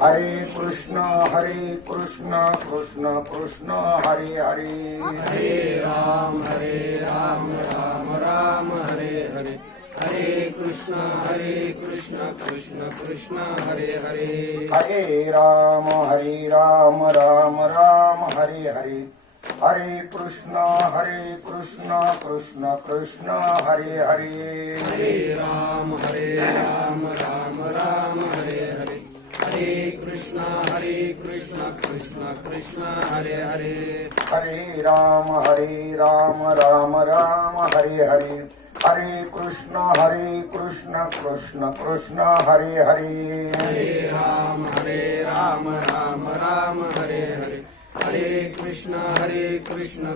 हरे कृष्ण कृष्ण कृष्ण हरे हरे। हरे राम राम राम हरे हरे। हरे कृष्ण कृष्ण कृष्ण हरे हरे। हरे राम राम राम हरे हरे। हरे कृष्ण कृष्ण कृष्ण हरे हरे। हरे राम राम राम हरे हरे। हरे कृष्ण कृष्ण कृष्ण हरे हरे। हरे राम राम राम हरे हरे। हरे कृष्ण कृष्ण कृष्ण हरे हरे। हरे राम राम राम हरे हरे। हरे कृष्ण कृष्ण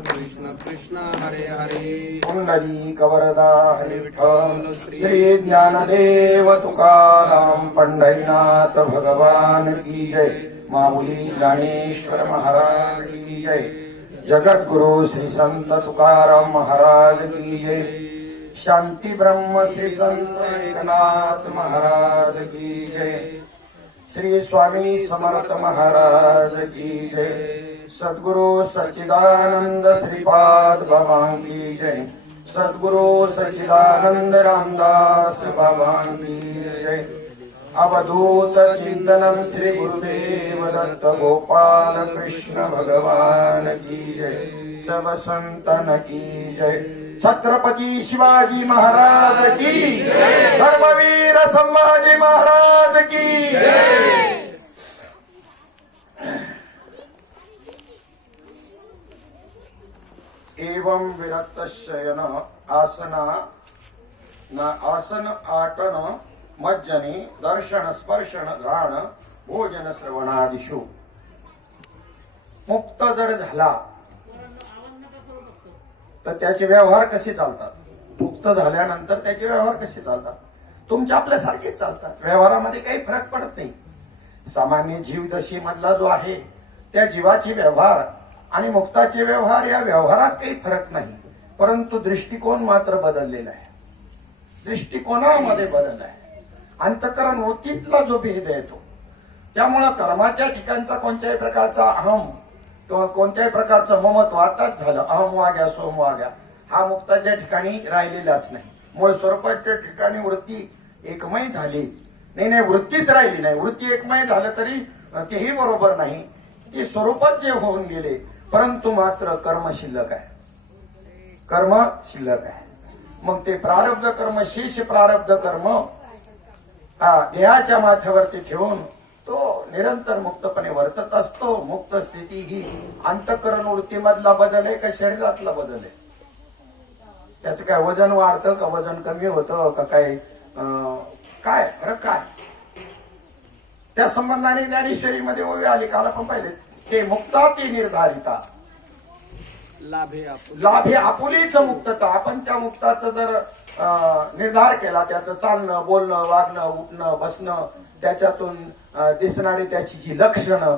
कृष्ण हरे हरे। पुंडलीक वरदा हरि विठ्ठल श्री ज्ञानदेव तुकाराम पंढरीनाथ भगवान की जय। माऊली ज्ञानेश्वर महाराज की जय। जगद्गुरु श्री संत तुकाराम महाराज की जय। शांती ब्रह्म श्री संत एकनाथ महाराज की जय। श्री स्वामी समर्थ महाराज की जय। सद्गुरु सच्चिदानंद श्रीपाद बाबा की जय। सद्गुरु सच्चिदानंद रामदास बाबा की जय। अवधूत चिंतनम श्री गुरुदेव दत्त गोपाल कृष्ण भगवान की जय। सब संतन की जय। छत्रपती शिवाजी महाराज की जय। धर्मवीर संभाजी महाराज की जय। एवं विरक्त शयन आसना आसन आटन मज्जनी दर्शन स्पर्शन घ्राण भोजन श्रवणादिषु मुक्त जर झाला तर त्याचे व्यवहार कसे चालतात। मुक्त झाल्यानंतर त्याचे व्यवहार कसे चालतात। तुमच्या आपल्यासारखेच चालतात। व्यवहारामध्ये काही फरक पडत नाही। सामान्य जीवदशी मधला जो आहे त्या जीवाचे व्यवहार आणि मुक्ताचे व्यवहार या व्यवहारात काही फरक नाही, परंतु दृष्टिकोन मात्र बदललेला आहे। दृष्टिकोनामध्ये बदल आहे। अंतःकरण वृत्तीतला जो भेद येतो त्यामुळे कर्माच्या ठिकाणचा कोणत्याही प्रकारचा अहम किंवा कोणत्याही प्रकारचं ममत्व आताच झालं अहम वाग्या सोम वाग्या हा मुक्ताच्या ठिकाणी राहिलेलाच नाही। मूळ स्वरूपाच्या ठिकाणी वृत्ती एकमय झाली नाही, वृत्तीच राहिली नाही। वृत्ती एकमय झालं तरी तेही बरोबर नाही, ते स्वरूपात जे होऊन गेले, परंतु मात्र कर्म शिल्लक आहे। कर्म शिल्लक आहे। मग ते प्रारब्ध कर्म शेष प्रारब्ध कर्म देहाच्या माथ्यावरती ठेवून तो निरंतर मुक्तपणे वर्तत असतो। मुक्त स्थिती ही अंतःकरण वृत्तीमधला बदल आहे का शरीरातला बदल आहे। त्याचं काय वजन वाढतं का वजन कमी होतं का काय फरक काय त्या संबंधाने ज्ञानेश्वरीमध्ये ओवी आली काल आपण पाहिले ते मुक्ता ती निर्धारिता लाभे आपुलीच मुक्तता। आपण त्या मुक्ताचं जर निर्धार केला त्याचं चालणं बोलणं वागणं उठणं बसणं त्याच्यातून दिसणारी त्याची जी लक्षणं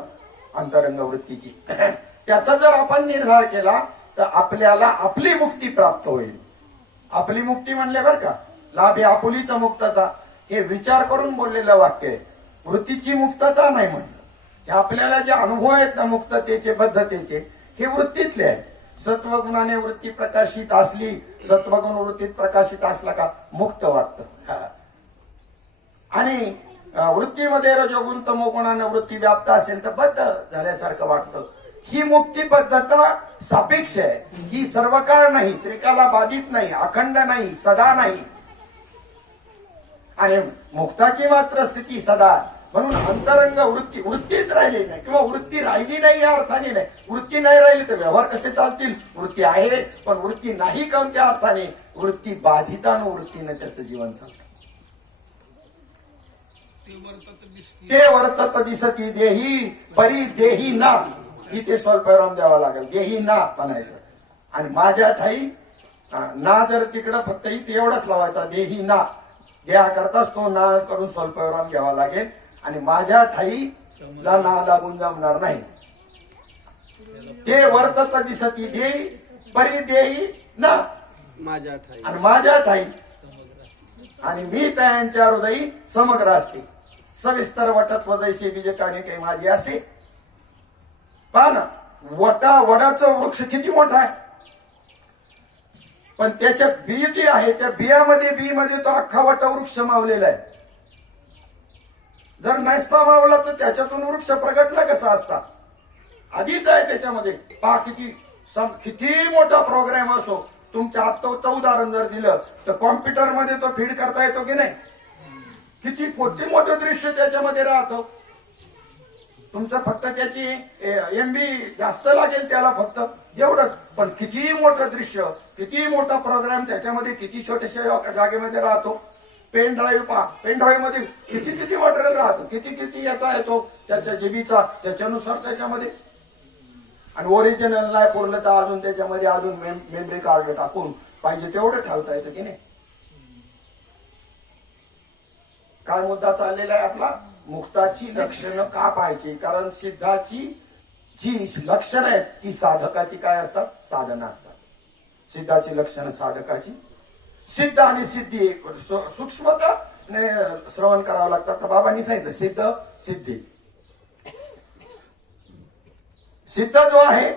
अंतरंग वृत्तीची त्याचा जर आपण निर्धार केला तर आपल्याला आपली मुक्ती प्राप्त होईल। आपली मुक्ती म्हणले बरं का लाभे आपुलीच मुक्तता हे विचार करून बोललेलं वाक्य आहे। वृत्तीची मुक्तता नाही म्हणलं। हे आपल्याला जे अनुभव आहेत ना मुक्ततेचे बद्धतेचे हे वृत्तीतले आहेत। सत्वगुणाने वृत्ती प्रकाशित असली सत्वगुण वृत्तीत प्रकाशित असला का मुक्त वाटतं। आणि वृत्तीमध्ये रजोगुण तमोगुणाने वृत्ती व्याप्त असेल तर बद्ध झाल्यासारखं वाटतं। ही मुक्ती पद्धता सापेक्ष आहे। ही सर्व काळ नाही, त्रिकाला बाधित नाही, अखंड नाही, सदा नाही। आणि मुक्ताची मात्र स्थिती सदा। म्हणून अंतरंग वृत्तीच राहिली नाही किंवा वृत्ती राहिली नाही या अर्थाने नाही। वृत्ती नाही राहिली तर व्यवहार कसे चालतील। वृत्ती आहे पण वृत्ती नाही कोणत्या अर्थाने वृत्ती बाधितान वृत्तीने त्याचं जीवन चालतं। ते वर्तत दिसती देही परी देही ना इथे स्वल्पविराम द्यावा लागेल। देही ना म्हणायचं आणि माझ्या ठाई ना जर तिकडं फक्त इथे एवढंच लावायचा देही ना देहा करताच तो ना करून स्वल्पविराम घ्यावा लागेल आणि माझ्या ठाई ला ना लागून जमणार नाही। ते वर्तत दिसती देही परी देही ना माझ्या ठाई आणि माझ्या ठाई आणि मी त्यांच्या हृदयी समग्र असते। सविस्तर वटत्व जैसे बीजे काने काही माझी असे. पहा ना, वडाचं वृक्ष किती मोठा आहे, पण त्याच्या बी जी आहे त्या बी मध्ये तो अख्खा वटवृक्ष मावलेला आहे. जर नसता मावला तर त्याच्यातून वृक्ष प्रगटला कसा असता. आधीच आहे त्याच्यामध्ये. पहा किती मोठा प्रोग्राम असो, तुमच्या आत्ताचं उदाहरण जर दिलं तर कॉम्प्युटर मध्ये तो फीड करता येतो की नाही. किती मोठं दृश्य त्याच्यामध्ये राहतं. तुमचं फक्त त्याची MB जास्त लागेल त्याला, फक्त एवढंच. पण किती मोठं दृश्य, किती मोठा प्रोग्राम त्याच्यामध्ये किती छोट्याशा जागेमध्ये राहतो. पेन ड्राईव्ह पहा, पेन ड्राईव्ह मध्ये किती मटेरियल राहतं, किती याचा येतो त्याच्या जीबीचा, त्याच्यानुसार त्याच्यामध्ये. आणि ओरिजिनल नाही पुरलं तर अजून त्याच्यामध्ये अजून मेमरी कार्ड टाकून पाहिजे तेवढं ठेवता येतं की नाही. काय मुद्दा चाललेला आहे आपला, मुक्ताची लक्षणं का पाहिजे. कारण सिद्धाची जी लक्षणं आहेत ती साधकाची काय असतात, साधना असतात. सिद्धाची लक्षणं साधकाची. सिद्ध आणि सिद्धी सूक्ष्मता श्रवण करावं लागतात. तर बाबांनी सांगितलं सिद्ध सिद्धी. सिद्ध जो आहे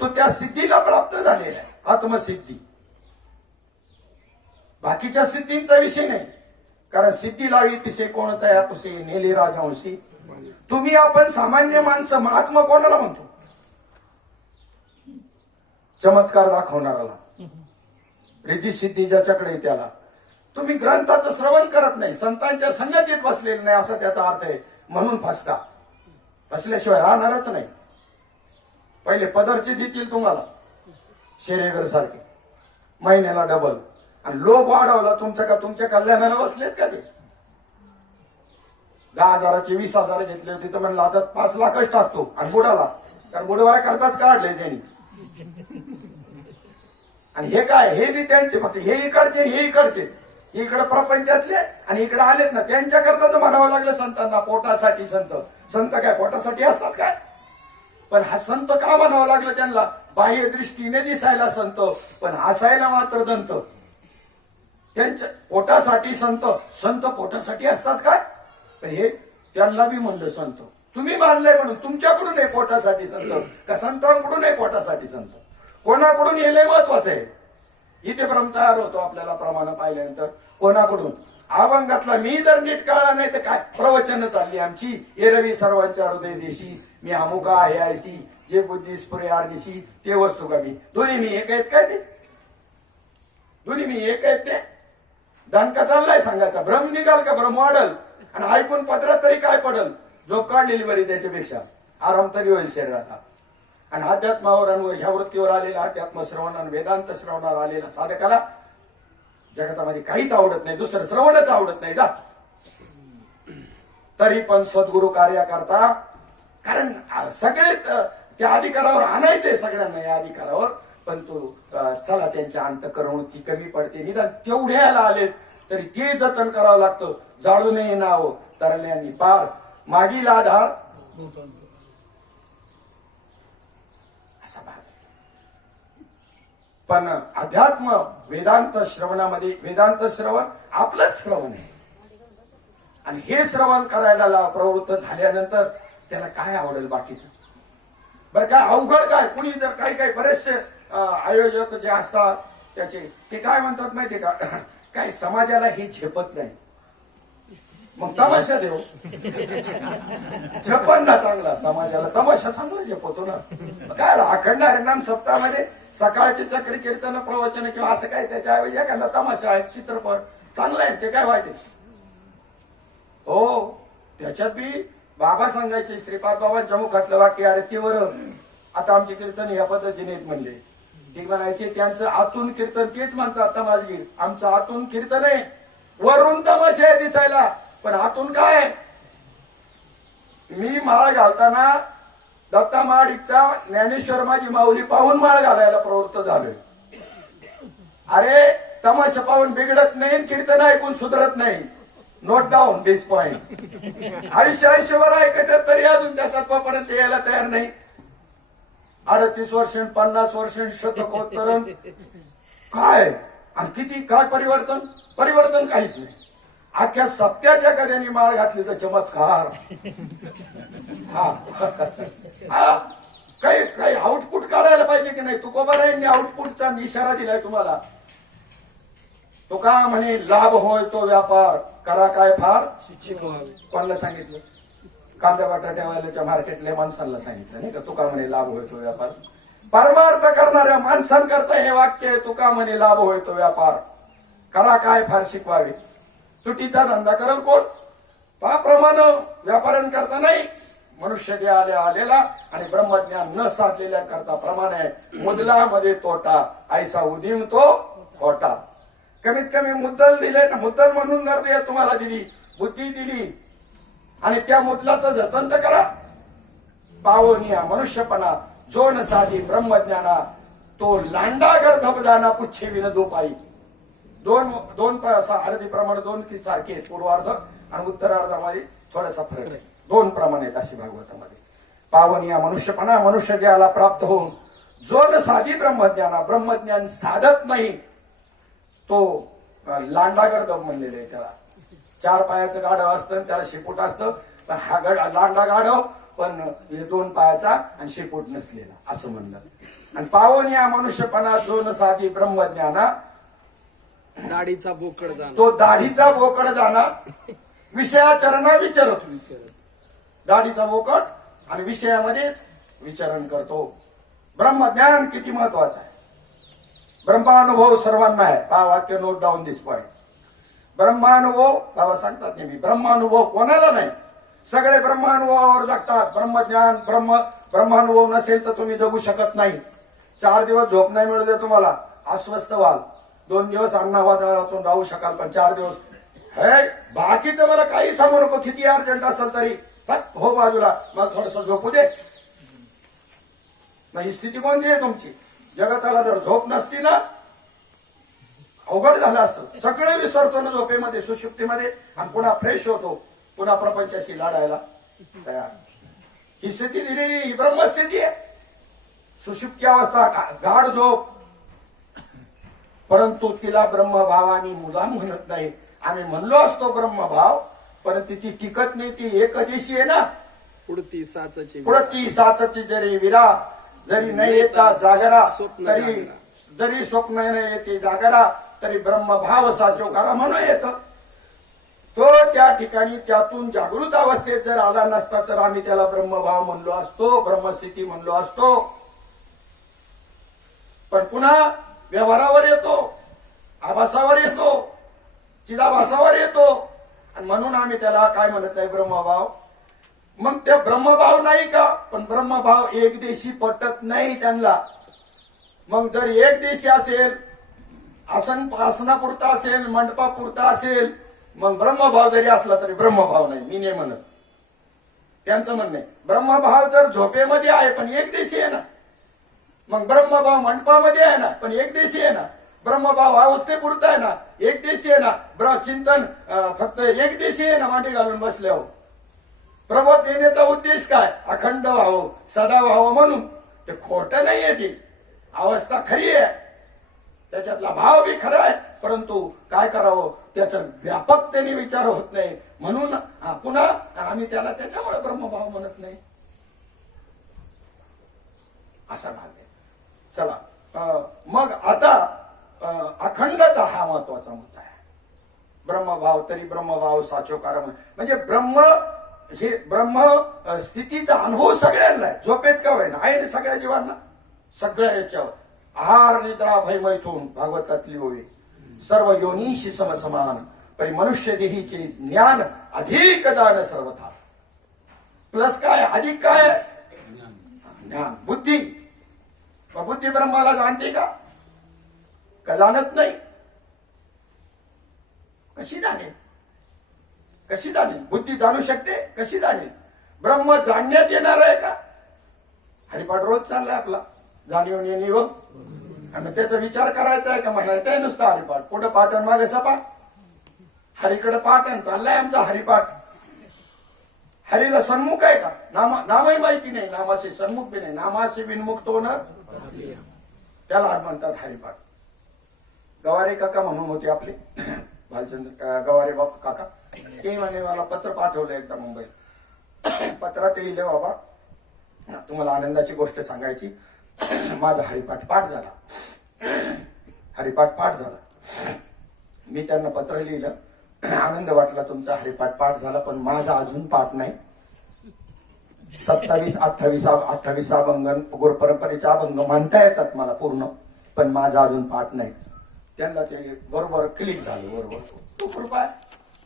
तो त्या सिद्धीला प्राप्त झालेला आहे, आत्मसिद्धी. बाकीच्या सिद्धींचा विषय नाही. कारण सिद्धी लावी पिसे कोण तया पुसे नेली राजवंशी. तुम्ही आपण सामान्य माणसं महात्मा कोणाला म्हणतो, चमत्कार दाखवणाराला, रिद्धी सिद्धी ज्याच्याकडे त्याला. तुम्ही ग्रंथाचं श्रवण करत नाही, संतांच्या संगतीत बसलेले नाही असा त्याचा अर्थ आहे. म्हणून फसता. फसल्याशिवाय राहणारच नाही. पहिले पदरचे देतील तुम्हाला शेरेगर सारखे महिन्याला डबल, आणि लोभ वाढवला तुमच्या का तुमच्या कल्याणाला बसलेत का ते. 10,000चे 20,000 घेतले होते तर म्हणलं आता 5 लाखच टाकतो. आणि बुडाला, कारण बुडवाय करताच काढले त्यांनी. आणि हे काय, हे बी त्यांचे फक्त हे इकडचे हे इकडचे, इकडे प्रपंचातले आणि इकडे आलेत ना त्यांच्या करताच म्हणावं लागलं संतांना. पोटासाठी संत काय पोटासाठी असतात काय. पण हा संत का म्हणावं लागलं त्यांना. बाह्य दृष्टीने दिसायला संत, पण हसायला मात्र दंत. त्यांच्या पोटासाठी संत पोटासाठी असतात काय. पण हे त्यांना बी म्हणलं संत. तुम्ही मानलंय म्हणून तुमच्याकडून आहे पोटासाठी संत, का संतांकडून आहे पोटासाठी संत. कोणाकडून हे लय महत्वाचं आहे. इथे भ्रम तयार होतो आपल्याला प्रमाण पाहिल्यानंतर. कोणाकडून, अभंगातला मी जर नीट काळा नाही तर काय प्रवचन चालली आमची. एरवी सर्वांच्या हृदय देशी मी अमुका आहे ऐशी, जे बुद्धी स्फुरे आरनिशी ते वस्तू का मी. दोन्ही मी एक आहेत काय ते, दोन्ही मी एक आहेत ते. दणका चाललाय सांगायचा. भ्रम निघाल का भ्रम वाढल, आणि ऐकून पदरात तरी काय पडल. झोप काढलेली बरी त्याच्यापेक्षा, आराम तरी होईल शरीराला. आणि अध्यात्मावर आणि ह्या वृत्तीवर आलेला अध्यात्म श्रवण आणि वेदांत श्रवणावर आलेला साधकाला जगतामध्ये काहीच आवडत नाही, दुसरं श्रवणच आवडत नाही. जा तरी पण सद्गुरु कार्य करता. कारण सगळे त्या अधिकारावर आणायचंय सगळ्यांना या अधिकारावर. पण तो चला त्यांच्या अंतःकरणाची कमी पडते, निदान तेवढ्याला आलेत तरी ते जतन करावं लागतं. जाळू नये नाव तरल्यांनी पार, मागील आधार असा भाग. पण अध्यात्म वेदांत श्रवणामध्ये, वेदांत श्रवण आपलंच श्रवण आहे. आणि हे श्रवण करायला प्रवृत्त झाल्यानंतर त्याला काय आवडेल बाकीचं. बरं काय अवघड काय. कुणी जर काही बरेचसे आयोजक जे असतात त्याचे ते काय म्हणतात माहितीये का, काय समाजाला हे झेपत नाही मग तमाशा देऊ. झेपण ना चांगला समाजाला, तमाशा चांगला झेपतो ना. काय अखंड हरिनाम सप्ताहामध्ये सकाळचे चक्री कीर्तन प्रवचन किंवा असं काय त्याच्याऐवजी एखादा तमाशा आहे, चित्रपट चांगला आहे, ते काय वाईट आहे. हो त्याच्यात बी बाबा सांगायचे, श्रीपाद बाबांच्या मुखातलं वाक्य, अरे ते बरं आता आमचे कीर्तन या पद्धतीने म्हणले. ते म्हणायचे त्यांचं आतून कीर्तन तेच म्हणतात तमाशगीर. आमचं आतून कीर्तन आहे, वरून तमाशा आहे दिसायला, पण आतून काय. मी माळ घालताना दत्ता महाडिकचा ज्ञानेश्वर माझी माऊली पाहून माळ घालायला प्रवृत्त झालोय. अरे तमाशा पाहून बिघडत नाही, कीर्तन ऐकून सुधरत नाही. नोट डाऊन दिस पॉइंट. आयुष्यभर ऐकत तरी अजून त्या तत्वापर्यंत यायला तयार नाही. 38 वर्ष 50 वर्ष शतकोत्तरण काय आणि किती काय परिवर्तन काहीच नाही. अख्ख्या सप्त्यात एखाद्याने माळ घातली तर चमत्कार. हा हा, काही काही आउटपुट काढायला पाहिजे की नाही. तुकोबारायांनी आउटपुटचा इशारा दिलाय तुम्हाला. तुका म्हणे लाभ होय तो व्यापार, करा काय फार शिकवावे. कोणाला सांगितलं? कांदा बटाट्यावाल्याच्या मार्केटल्या माणसांना सांगितलं नाही का, तुका म्हणे लाभ होय तो व्यापार. परमार्थ करणाऱ्या माणसांकरता हे वाक्य आहे, तुका म्हणे लाभ होय तो व्यापार, करा काय फार शिकवावे. तुटीचा धंदा करल कोण? पाप्रमाणे व्यापाऱ्यांकरता नाही, मनुष्य दे आलेला आणि ब्रह्मज्ञान न साधलेल्या करता प्रमाणे मुदला मध्ये तोटा, ऐसा उदीम तो खोटा. कमीत कमी मुद्दल दिले ना, मुद्दल म्हणून जर तुम्हाला दिली, बुद्धी दिली आणि त्या मुद्दलाचं जतन तर करा. पावनिया मनुष्यपणा जो न साधी ब्रह्मज्ञाना, तो लांडागर धबदाना पुच्छे विन दोपाई. दोन असा अर्धी प्रमाणे दोन की सारखे आहेत. पूर्वार्ध आणि उत्तरार्धामध्ये थोडासा फरक आहे. दोन प्रमाणे आहेत अशी भागवतामध्ये. पावनिया मनुष्यपणा, मनुष्य देहाला प्राप्त होऊन जो न साधी ब्रह्मज्ञाना, ब्रह्मज्ञान साधत नाही, तो लांडागर दम म्हणलेले आहे त्याला. 4 पायाचं गाढव असतं त्याला शेपूट असतं, पण हा लांडा गाढव पण 2 पायाचा आणि शेपूट नसलेला असं म्हणलं. आणि पावनिया मनुष्यपणा जो न साधी ब्रह्मज्ञाना, दाढीचा बोकड जाणार. तो दाढीचा बोकड जाणार, विषयाचरणा विचारत. दाढीचा बोकड आणि विषयामध्येच विचरण करतो. ब्रह्मज्ञान किती महत्वाचं आहे. ब्रह्मानुभव सर्वांना आहे. हा वाक्य नोट डाऊन दिस पॉइंट. ब्रह्मानुभव बाबा सांगतात नेहमी, ब्रह्मानुभव कोणाला नाही. सगळे ब्रह्मानुभवावर जगतात. ब्रह्मज्ञान ब्रह्मानुभव नसेल तर तुम्ही जगू शकत नाही. 4 दिवस झोप नाही मिळू दे तुम्हाला, अस्वस्थ व्हाल. 2 दिवस अन्नावाद वाचून राहू शकाल, पण 4 दिवस हे बाकीचं मला काही सांगू नको. किती अर्जंट असेल तरी हो बाजूला, मग थोडस झोपू दे. ही स्थिती कोणती आहे तुमची? जगताला जर झोप नसती ना, अवघड झालं असतं. सगळे विसरतो ना झोपेमध्ये, सुषुप्तीमध्ये, आणि पुन्हा फ्रेश होतो, पुन्हा प्रपंचाशी लढायला तयार. ही स्थिती दिलेली ही ब्रह्मस्थिती आहे. सुषुप्ती अवस्था, गाढ झोप, परंतु तिला ब्रह्मभावानी मुला म्हणत नाही. आम्ही म्हणलो असतो ब्रह्मभाव, परंतु ती टिकत नाही. ती एकदेशी आहे ना. पुढती साचची पुढती साचची जरी विरा, जरी नाही येता जागरा, जरी स्वप्न नाही येते जागरा, तरी ब्रह्मभाव साचो करा म्हणून येत. तो त्या ठिकाणी त्यातून जागृत अवस्थेत जर आला नसता तर आम्ही त्याला ब्रह्मभाव म्हणलो असतो, ब्रह्मस्थिती म्हणलो असतो. पण पुन्हा व्यवहारावर येतो, आभासावर येतो, चिदाभासावर येतो, आणि म्हणून आम्ही त्याला काय म्हणत नाही, ब्रह्मभाव. मग ते ब्रह्मभाव नाही का? पण ब्रह्मभाव एकदेशी पटत नाही त्यांना. मग जर एकदेशी असेल, आसनापुरता असेल, मंडपापुरता असेल, मग ब्रह्मभाव जरी असला तरी ब्रह्मभाव नाही. मी नाही म्हणत, त्यांचं म्हणणं आहे. ब्रह्मभाव जर झोपेमध्ये आहे पण एकदेशी आहे ना, मग ब्रह्मभाव मंडपामध्ये आहे ना, पण एकदेशी आहे ना. ब्रह्मभाव अवस्थेपुरता आहे ना, एकदेशी आहे ना. चिंतन फक्त एकदेशी आहे ना, मांडी घालून बसल्यावर. प्रबोध देण्याचा उद्देश काय? अखंड व्हावं, सदा व्हावं म्हणून. ते खोटं नाहीये, ती अवस्था खरी आहे, त्याच्यातला भाव बी खरा आहे, परंतु काय करावं त्याचं व्यापकतेने विचार होत नाही. म्हणून पुन्हा आम्ही त्याला त्याच्यामुळे ब्रह्मभाव म्हणत नाही, असा भाग आहे. चला मग आता अखंडता हा महत्वाचा मुद्दा आहे. ब्रह्मभाव तरी ब्रह्मभाव साचोकार, म्हणजे हे ब्रह्म स्थितीचा अनुभव सगळ्यांना आहे. झोपेत का होईना आहे ना सगळ्या जीवांना, सगळ्या याच्यावर. आहार निद्रा भय मैथून भागवतातली ओवी, सर्व योनीशी समसमान, परी मनुष्य देहीचे ज्ञान अधिक जाण सर्वथा. प्लस काय, अधिक काय? ज्ञान, बुद्धी. बुद्धी ब्रह्माला जाणते का जाणत नाही? कशी जाणेल? कशी जाणेल? बुद्धी जाणू शकते, कशी जाणेल? ब्रह्म जाणण्यात येणार आहे का? हरिपाठ रोज चाललाय आपला, जाणीव नेणीव, आणि त्याचा विचार करायचा आहे का म्हणायचा आहे नुसता हरिपाठ? पुढे पाठ आणि मागे सपाठ. हरीकडे पाठ आणि चाललाय आमचा हरिपाठ. हरीला सन्मुख आहे का? नामही माहिती नाही, नामाचे सन्मुख बी नाही. नामाचे विनमुक्त होणार त्याला म्हणतात हरिपाठ. गवारे काका म्हणून होते आपले भालचंद्र गवारे बाप काका, ते म्हणे मला पत्र पाठवलं एकदा मुंबईत. पत्रात लिहिलं, बाबा तुम्हाला आनंदाची गोष्ट सांगायची, माझा हरिपाठ पाठ झाला. हरिपाठ पाठ झाला. मी त्यांना पत्र लिहिलं, आनंद वाटला तुमचा हरिपाठ पाठ झाला, पण माझा अजून पाठ नाही. 27, 28 अभंग गुरुपरंपरेचे अभंग म्हणता येतात मला पूर्ण, पण माझा अजून पाठ नाही. त्यांना ते बरोबर क्लिक झालं. बरोबर तो कृपा आहे,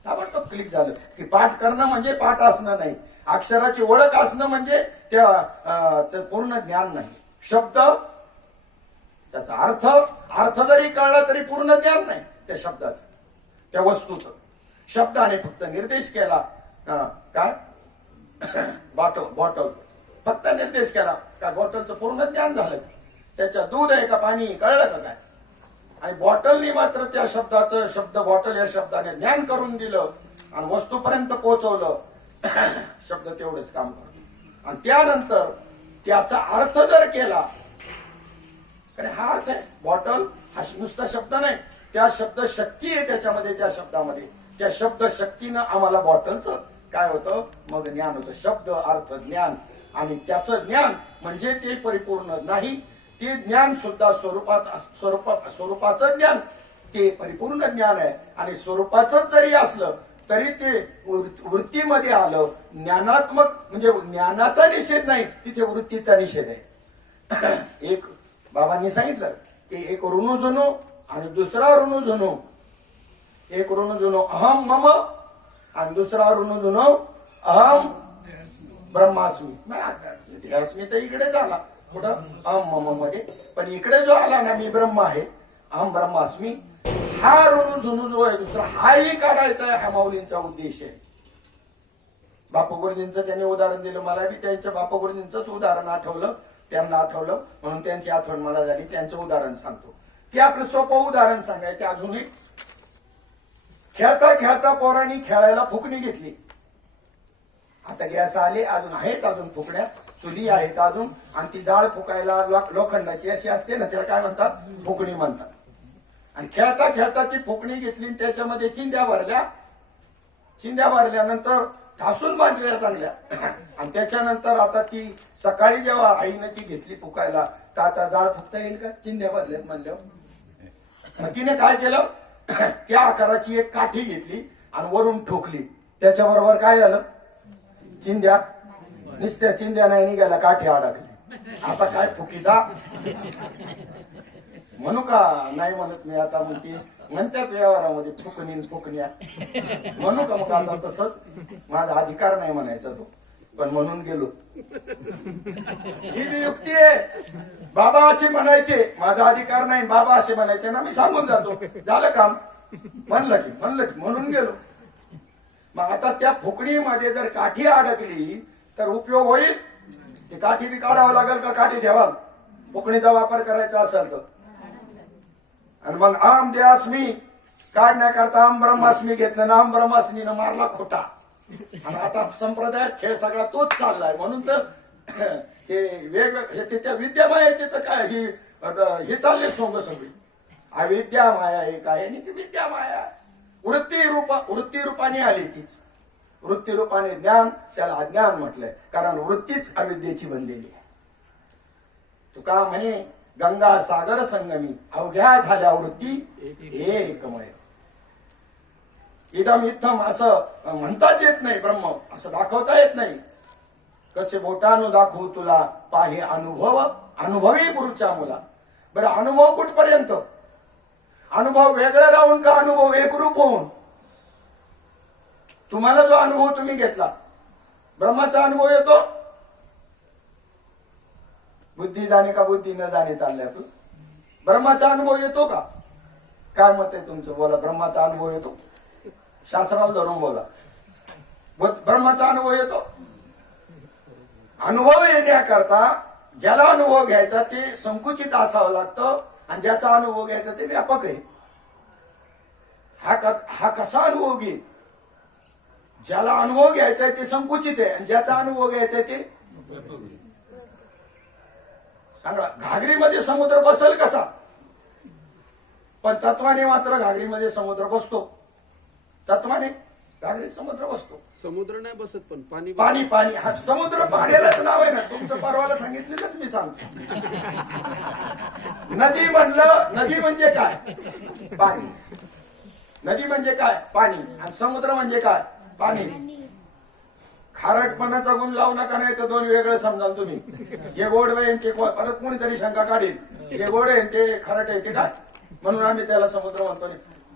ताबडतोब क्लिक झालं की पाठ करणं म्हणजे पाठ असणं नाही, अक्षराची ओळख असणं म्हणजे त्या पूर्ण ज्ञान नाही. शब्द त्याचा अर्थ जरी कळला तरी पूर्ण ज्ञान नाही त्या शब्दाचं, त्या वस्तूचं. शब्दाने फक्त निर्देश केला, काय बॉटल फक्त निर्देश केला का बॉटलचं पूर्ण ज्ञान झालं. त्याच्या दूध आहे का पाणी कळलं का काय. आणि बॉटलनी मात्र त्या शब्दाचं, शब्द बॉटल या शब्दाने ज्ञान करून दिलं आणि वस्तूपर्यंत पोहोचवलं. शब्द तेवढंच काम करतो. आणि त्यानंतर त्याचा अर्थ जर केला, कारण हा अर्थ आहे, बॉटल हा नुसता शब्द नाही, त्या शब्द शक्ती आहे त्याच्यामध्ये, त्या शब्दामध्ये. त्या शब्द शक्तीनं आम्हाला बॉटलचं काय होतं, मग ज्ञान होतं. शब्द अर्थ ज्ञान, आणि त्याचं ज्ञान म्हणजे ते परिपूर्ण नाही, ते ज्ञान सुद्धा स्वरूपाचं ज्ञान ते परिपूर्ण ज्ञान आहे. आणि स्वरूपाचं जरी असलं तरी ते वृत्तीमध्ये आलं. ज्ञानात्मक म्हणजे ज्ञानाचा निषेध नाही, तिथे वृत्तीचा निषेध आहे. एक बाबांनी सांगितलं की एक ऋणुजुनो आणि दुसरा ऋणुजुनो. एक ऋणुजुनो अहम मम आणि दुसरा ऋणुजुनो अहम ब्रह्मास्मी. ध्येयास्मी तर इकडेच आला, कुठं अहम मम मध्ये, पण इकडे जो आला ना मी ब्रह्म आहे, अहम ब्रह्मास्मी, हा ऋणुजुनो जो आहे दुसरा, हाही काढायचा आहे. हा माऊलींचा उद्देश आहे. बापू गुरुजींचं त्यांनी उदाहरण दिलं, मला बी त्यांच्या बापू गुरुजींचंच उदाहरण आठवलं, त्यांना आठवलं म्हणून त्यांची आठवण मला झाली. त्यांचं उदाहरण सांगतो. ते आपलं सोपं उदाहरण सांगायचे. अजूनही खेळता खेळता पोरांनी खेळायला फुकणी घेतली. आता गॅस आले, अजून आहेत, अजून फुकण्या चुली आहेत अजून, आणि ती जाळ फुकायला लोखंडाची अशी असते ना, त्याला काय म्हणतात, फुकणी म्हणतात. आणि खेळता खेळता ती फुकणी घेतली, त्याच्यामध्ये चिंध्या भरल्या. चिंध्या भरल्यानंतर ठासून बांधल्या चांगल्या. आणि त्याच्यानंतर आता ती सकाळी जेव्हा आईनं ती घेतली फुकायला, तर आता जाळ फुकता येईल का, चिंध्या भरल्यात म्हणल्यावर. तिने काय केलं, त्या आकाराची एक काठी घेतली आणि वरून ठोकली. त्याच्याबरोबर काय झालं, चिंध्या नुसत्या चिंध्या नाही निघायला, काठी अडकली. आता काय फुकीदा म्हणू का, नाही म्हणत मी आता. म्हणतात व्यवहारामध्ये फुकणी फुकण्या म्हणू का मग आता. तसंच माझा अधिकार नाही म्हणायचा तो, पण म्हणून गेलो. ही युक्ती आहे. बाबा असे म्हणायचे, माझा अधिकार नाही, बाबा असे म्हणायचे ना, मी सांगून जातो, झालं काम. म्हणलं की म्हणून गेलो. मग आता त्या फुकणीमध्ये जर काठी अडकली तर उपयोग होईल. ती काठी बी काढावं लागेल का काठी ठेवाल, फुकणीचा वापर करायचा असेल तर. आणि मग आम देहास्मी काढण्याकरता आम ब्रह्मास्मी घेतलं ना, आम ब्रह्मास्मीनं मारला खोटा. आणि आता संप्रदायात खेळ सगळा तोच चाललाय. म्हणून तर हे वेगवेगळे त्या विद्यामायाचे तर काय हे चालले सोंग सगळी. अविद्या माया एक आहे आणि ती विद्या माया. वृत्ती रूपाने आली तीच. वृत्ती रूपाने ज्ञान, त्याला अज्ञान म्हटलंय, कारण वृत्तीच अविद्येची बनलेली आहे. तुका म्हणे गंगा सागर संगमी, अवघ्या झाल्या वृत्ती एकमय. इदम इत्थम असं म्हणताच येत नाही, ब्रह्म असं दाखवता येत नाही. कसे बोटानु दाखवू तुला, पाहे अनुभवी गुरुच्या मुला. बरं, अनुभव कुठपर्यंत, अनुभव वेगळं राहून का अनुभव एकरूप होऊन. तुम्हाला जो अनुभव तुम्ही घेतला, ब्रह्माचा अनुभव येतो. बुद्धी जाणे का बुद्धी न जाणे चाललंय आपण. ब्रह्माचा अनुभव येतो का, काय मत आहे तुमचं, बोला. ब्रह्माचा अनुभव येतो, शास्त्राला धरून बोला. ब्रह्माचा अनुभव येतो. अनुभव येण्याकरता ज्याला अनुभव घ्यायचा ते संकुचित असावं लागतं, आणि ज्याचा अनुभव घ्यायचा ते व्यापक आहे. हा कसा अनुभव घेईल, ज्याला अनुभव घ्यायचा आहे ते संकुचित आहे, आणि ज्याचा अनुभव घ्यायचा आहे ते सांगा. घागरीमध्ये समुद्र बसेल कसा, पण तत्वाने मात्र घागरीमध्ये समुद्र बसतो. तत्वाने घागरीत समुद्र बसतो. समुद्र नाही बसत पण पाणी पाणी पाणी हा समुद्र पाण्यालाच नाव आहे ना. तुमचं परवाला सांगितलेलं मी सांगतो. नदी म्हणलं, नदी म्हणजे काय? पाणी. नदी म्हणजे काय? पाणी. आणि समुद्र म्हणजे काय? पाणी. खारटपणाचा गुण लावू नका, नाही तर दोन वेगळं समजाल तुम्ही. हे गोड आहे ते परत कोणीतरी शंका काढेल, हे गोड आहे ते खारट आहे ते काय. म्हणून आम्ही त्याला समुद्र म्हणतो.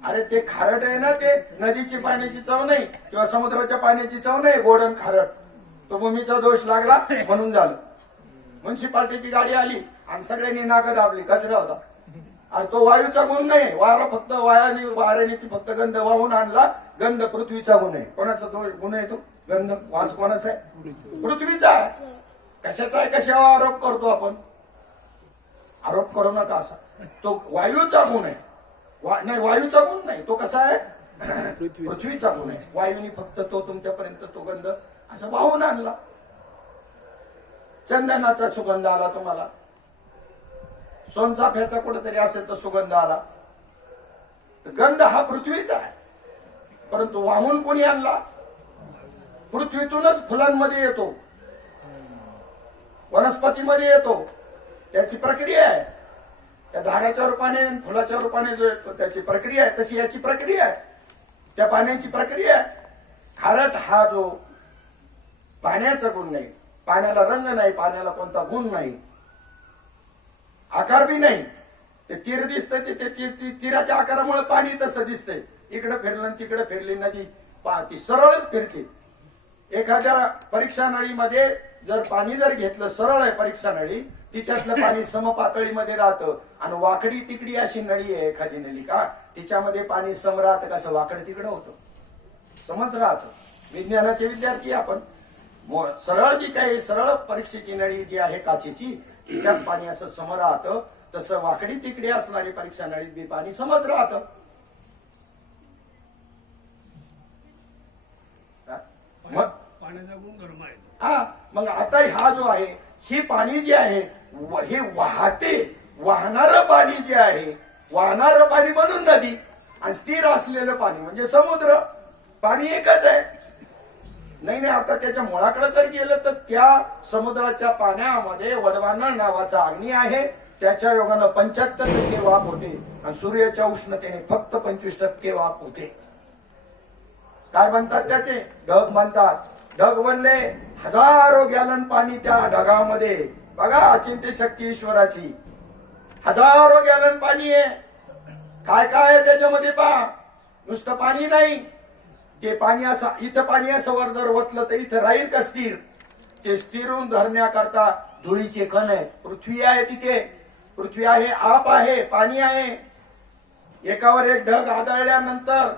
अरे ते खारट आहे ना, ते नदीची पाण्याची चव नाही किंवा समुद्राच्या पाण्याची चव नाही. गोड आणि खारट तो भूमीचा दोष लागला म्हणून झालं. म्युन्सिपाल्टीची गाडी आली आणि सगळ्यांनी नाका दाबली, कचरा होता. अरे तो वायूचा गुण नाही, वारा फक्त वाऱ्याने ती फक्त गंध वाहून आणला. गंध पृथ्वीचा गुण आहे. कोणाचा तो गुण आहे? तो गंध वास कोणाचा आहे? पृथ्वीचा आहे. कशाचा आहे? कशावर आरोप करतो आपण? आरोप करू नका असा. तो वायूचा गुण आहे. नाही, वायूचा गुण नाही. तो कसा आहे? पृथ्वीचा गुण आहे. वायूने फक्त तो तुमच्यापर्यंत तो गंध असं वाहून आणला. चंदनाचा सुगंध आला तुम्हाला, सोनचाफ्याचा कुठेतरी असेल तर सुगंध आला. गंध हा पृथ्वीचा आहे, परंतु वाहून कोणी आणला? पृथ्वीतूनच फुलांमध्ये येतो, वनस्पतीमध्ये येतो. त्याची प्रक्रिया आहे. त्या झाडाच्या रूपाने फुलाच्या रूपाने जो येतो त्याची प्रक्रिया आहे. तशी याची प्रक्रिया आहे, त्या पाण्याची प्रक्रिया आहे. खारट हा जो पाण्याचा गुण नाही, पाण्याला रंग नाही, पाण्याला कोणता गुण नाही, आकार बी नाही. ते तीर दिसतं, ते तीराच्या आकारामुळे पाणी तसं दिसतंय. इकडे फिरलं तिकडे फिरली नदी, ती सरळच फिरते. एखाद्या परीक्षा नळीमध्ये जर पाणी जर घेतलं, सरळ आहे परीक्षा नळी, तिच्यातलं पाणी समपातळीमध्ये राहतं. आणि वाकडी तिकडी अशी नळी आहे एखादी नलिका, तिच्यामध्ये पाणी सम राहतं. कसं वाकडं तिकडं होतं, समज राहतं. विज्ञानाचे विद्यार्थी आपण. सरळ जी काही सरळ परीक्षेची नळी जी आहे काचेची, तिच्यात पाणी असं सम राहतं. तसं वाकडी तिकडी असणारी परीक्षा नळीत बी पाणी समज राहतं. मग पाण्याचा गुण गरम आहे. हा, मग आता हा जो आहे, ही पाणी जे आहे हे वाहते. वाहणारं पाणी जे आहे, वाहणारं पाणी म्हणून नदी, आणि स्थिर असलेलं पाणी म्हणजे समुद्र. पाणी एकच आहे. नाही, आता त्याच्या मुळाकडे जर गेलं तर त्या समुद्राच्या पाण्यामध्ये वडवानळ नावाचा अग्नी आहे. त्याच्या योगानं 75% वाफ होते आणि सूर्याच्या उष्णतेने फक्त 25% वाफ होते. काय म्हणतात त्याचे? ढग म्हणतात. ढग बनले, हजारो गॅलन पाणी त्या ढगामध्ये. बघा अचिंत्य शक्ती ईश्वराची. हजारो गॅलन पाणी आहे. काय काय आहे त्याच्यामध्ये पहा. नुसतं पाणी नाही, ते पाणी असं, इथं पाणी असं वर जर ओतलं तर इथं राहील का स्थिर? ते स्थिरून धरण्याकरता धुळीचे कण आहेत. पृथ्वी आहे तिथे, पृथ्वी आहे, आप आहे, पाणी आहे. एकावर एक ढग आदळल्यानंतर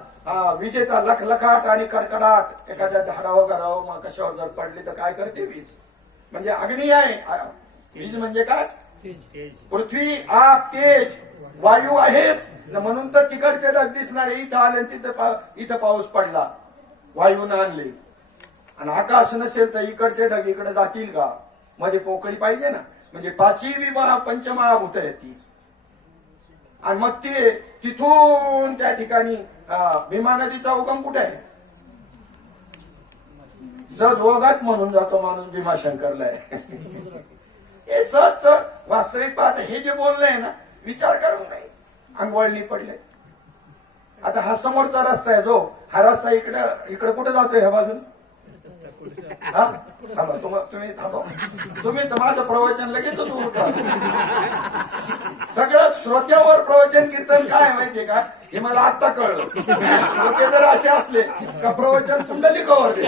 विजेचा लखलखाट आणि कडकडाट एखाद्या झाडावर घरावर मग कशावर जर पडली तर काय करते वीज? म्हणजे अग्नी आहे. वीज म्हणजे काय? पृथ्वी, आप, तेज, वायू आहेच. म्हणून तर तिकडचे ढग दिसणारे इथं आले, इथं पाऊस पडला, वायून आणले. आणि आकाश नसेल तर इकडचे ढग इकडे जातील का? मध्ये पोकळी पाहिजे ना. म्हणजे पाचवी पंचमहाभूत आहे ती. आणि मग ते तिथून त्या ठिकाणी भीमा नदीचा उगम कुठे आहे? सहज ओघात म्हणून जातो माणूस भीमाशंकरला आहे. हे सहज वास्तविक पाहत. हे जे बोलणं आहे ना, विचार करून नाही, अंगवळणी पडले. आता हा समोरचा रस्ता आहे जो, हा रस्ता इकडे कुठे जातोय? ह्या बाजून. हा थांबा, तुम्ही थांबा. तुम्ही तर माझं प्रवचन लगेच सगळं श्रोत्यावर प्रवचन कीर्तन काय माहितीये का? हे मला आता कळलं. श्रोते जर असे असले का प्रवचन कुंडलिकावर दे.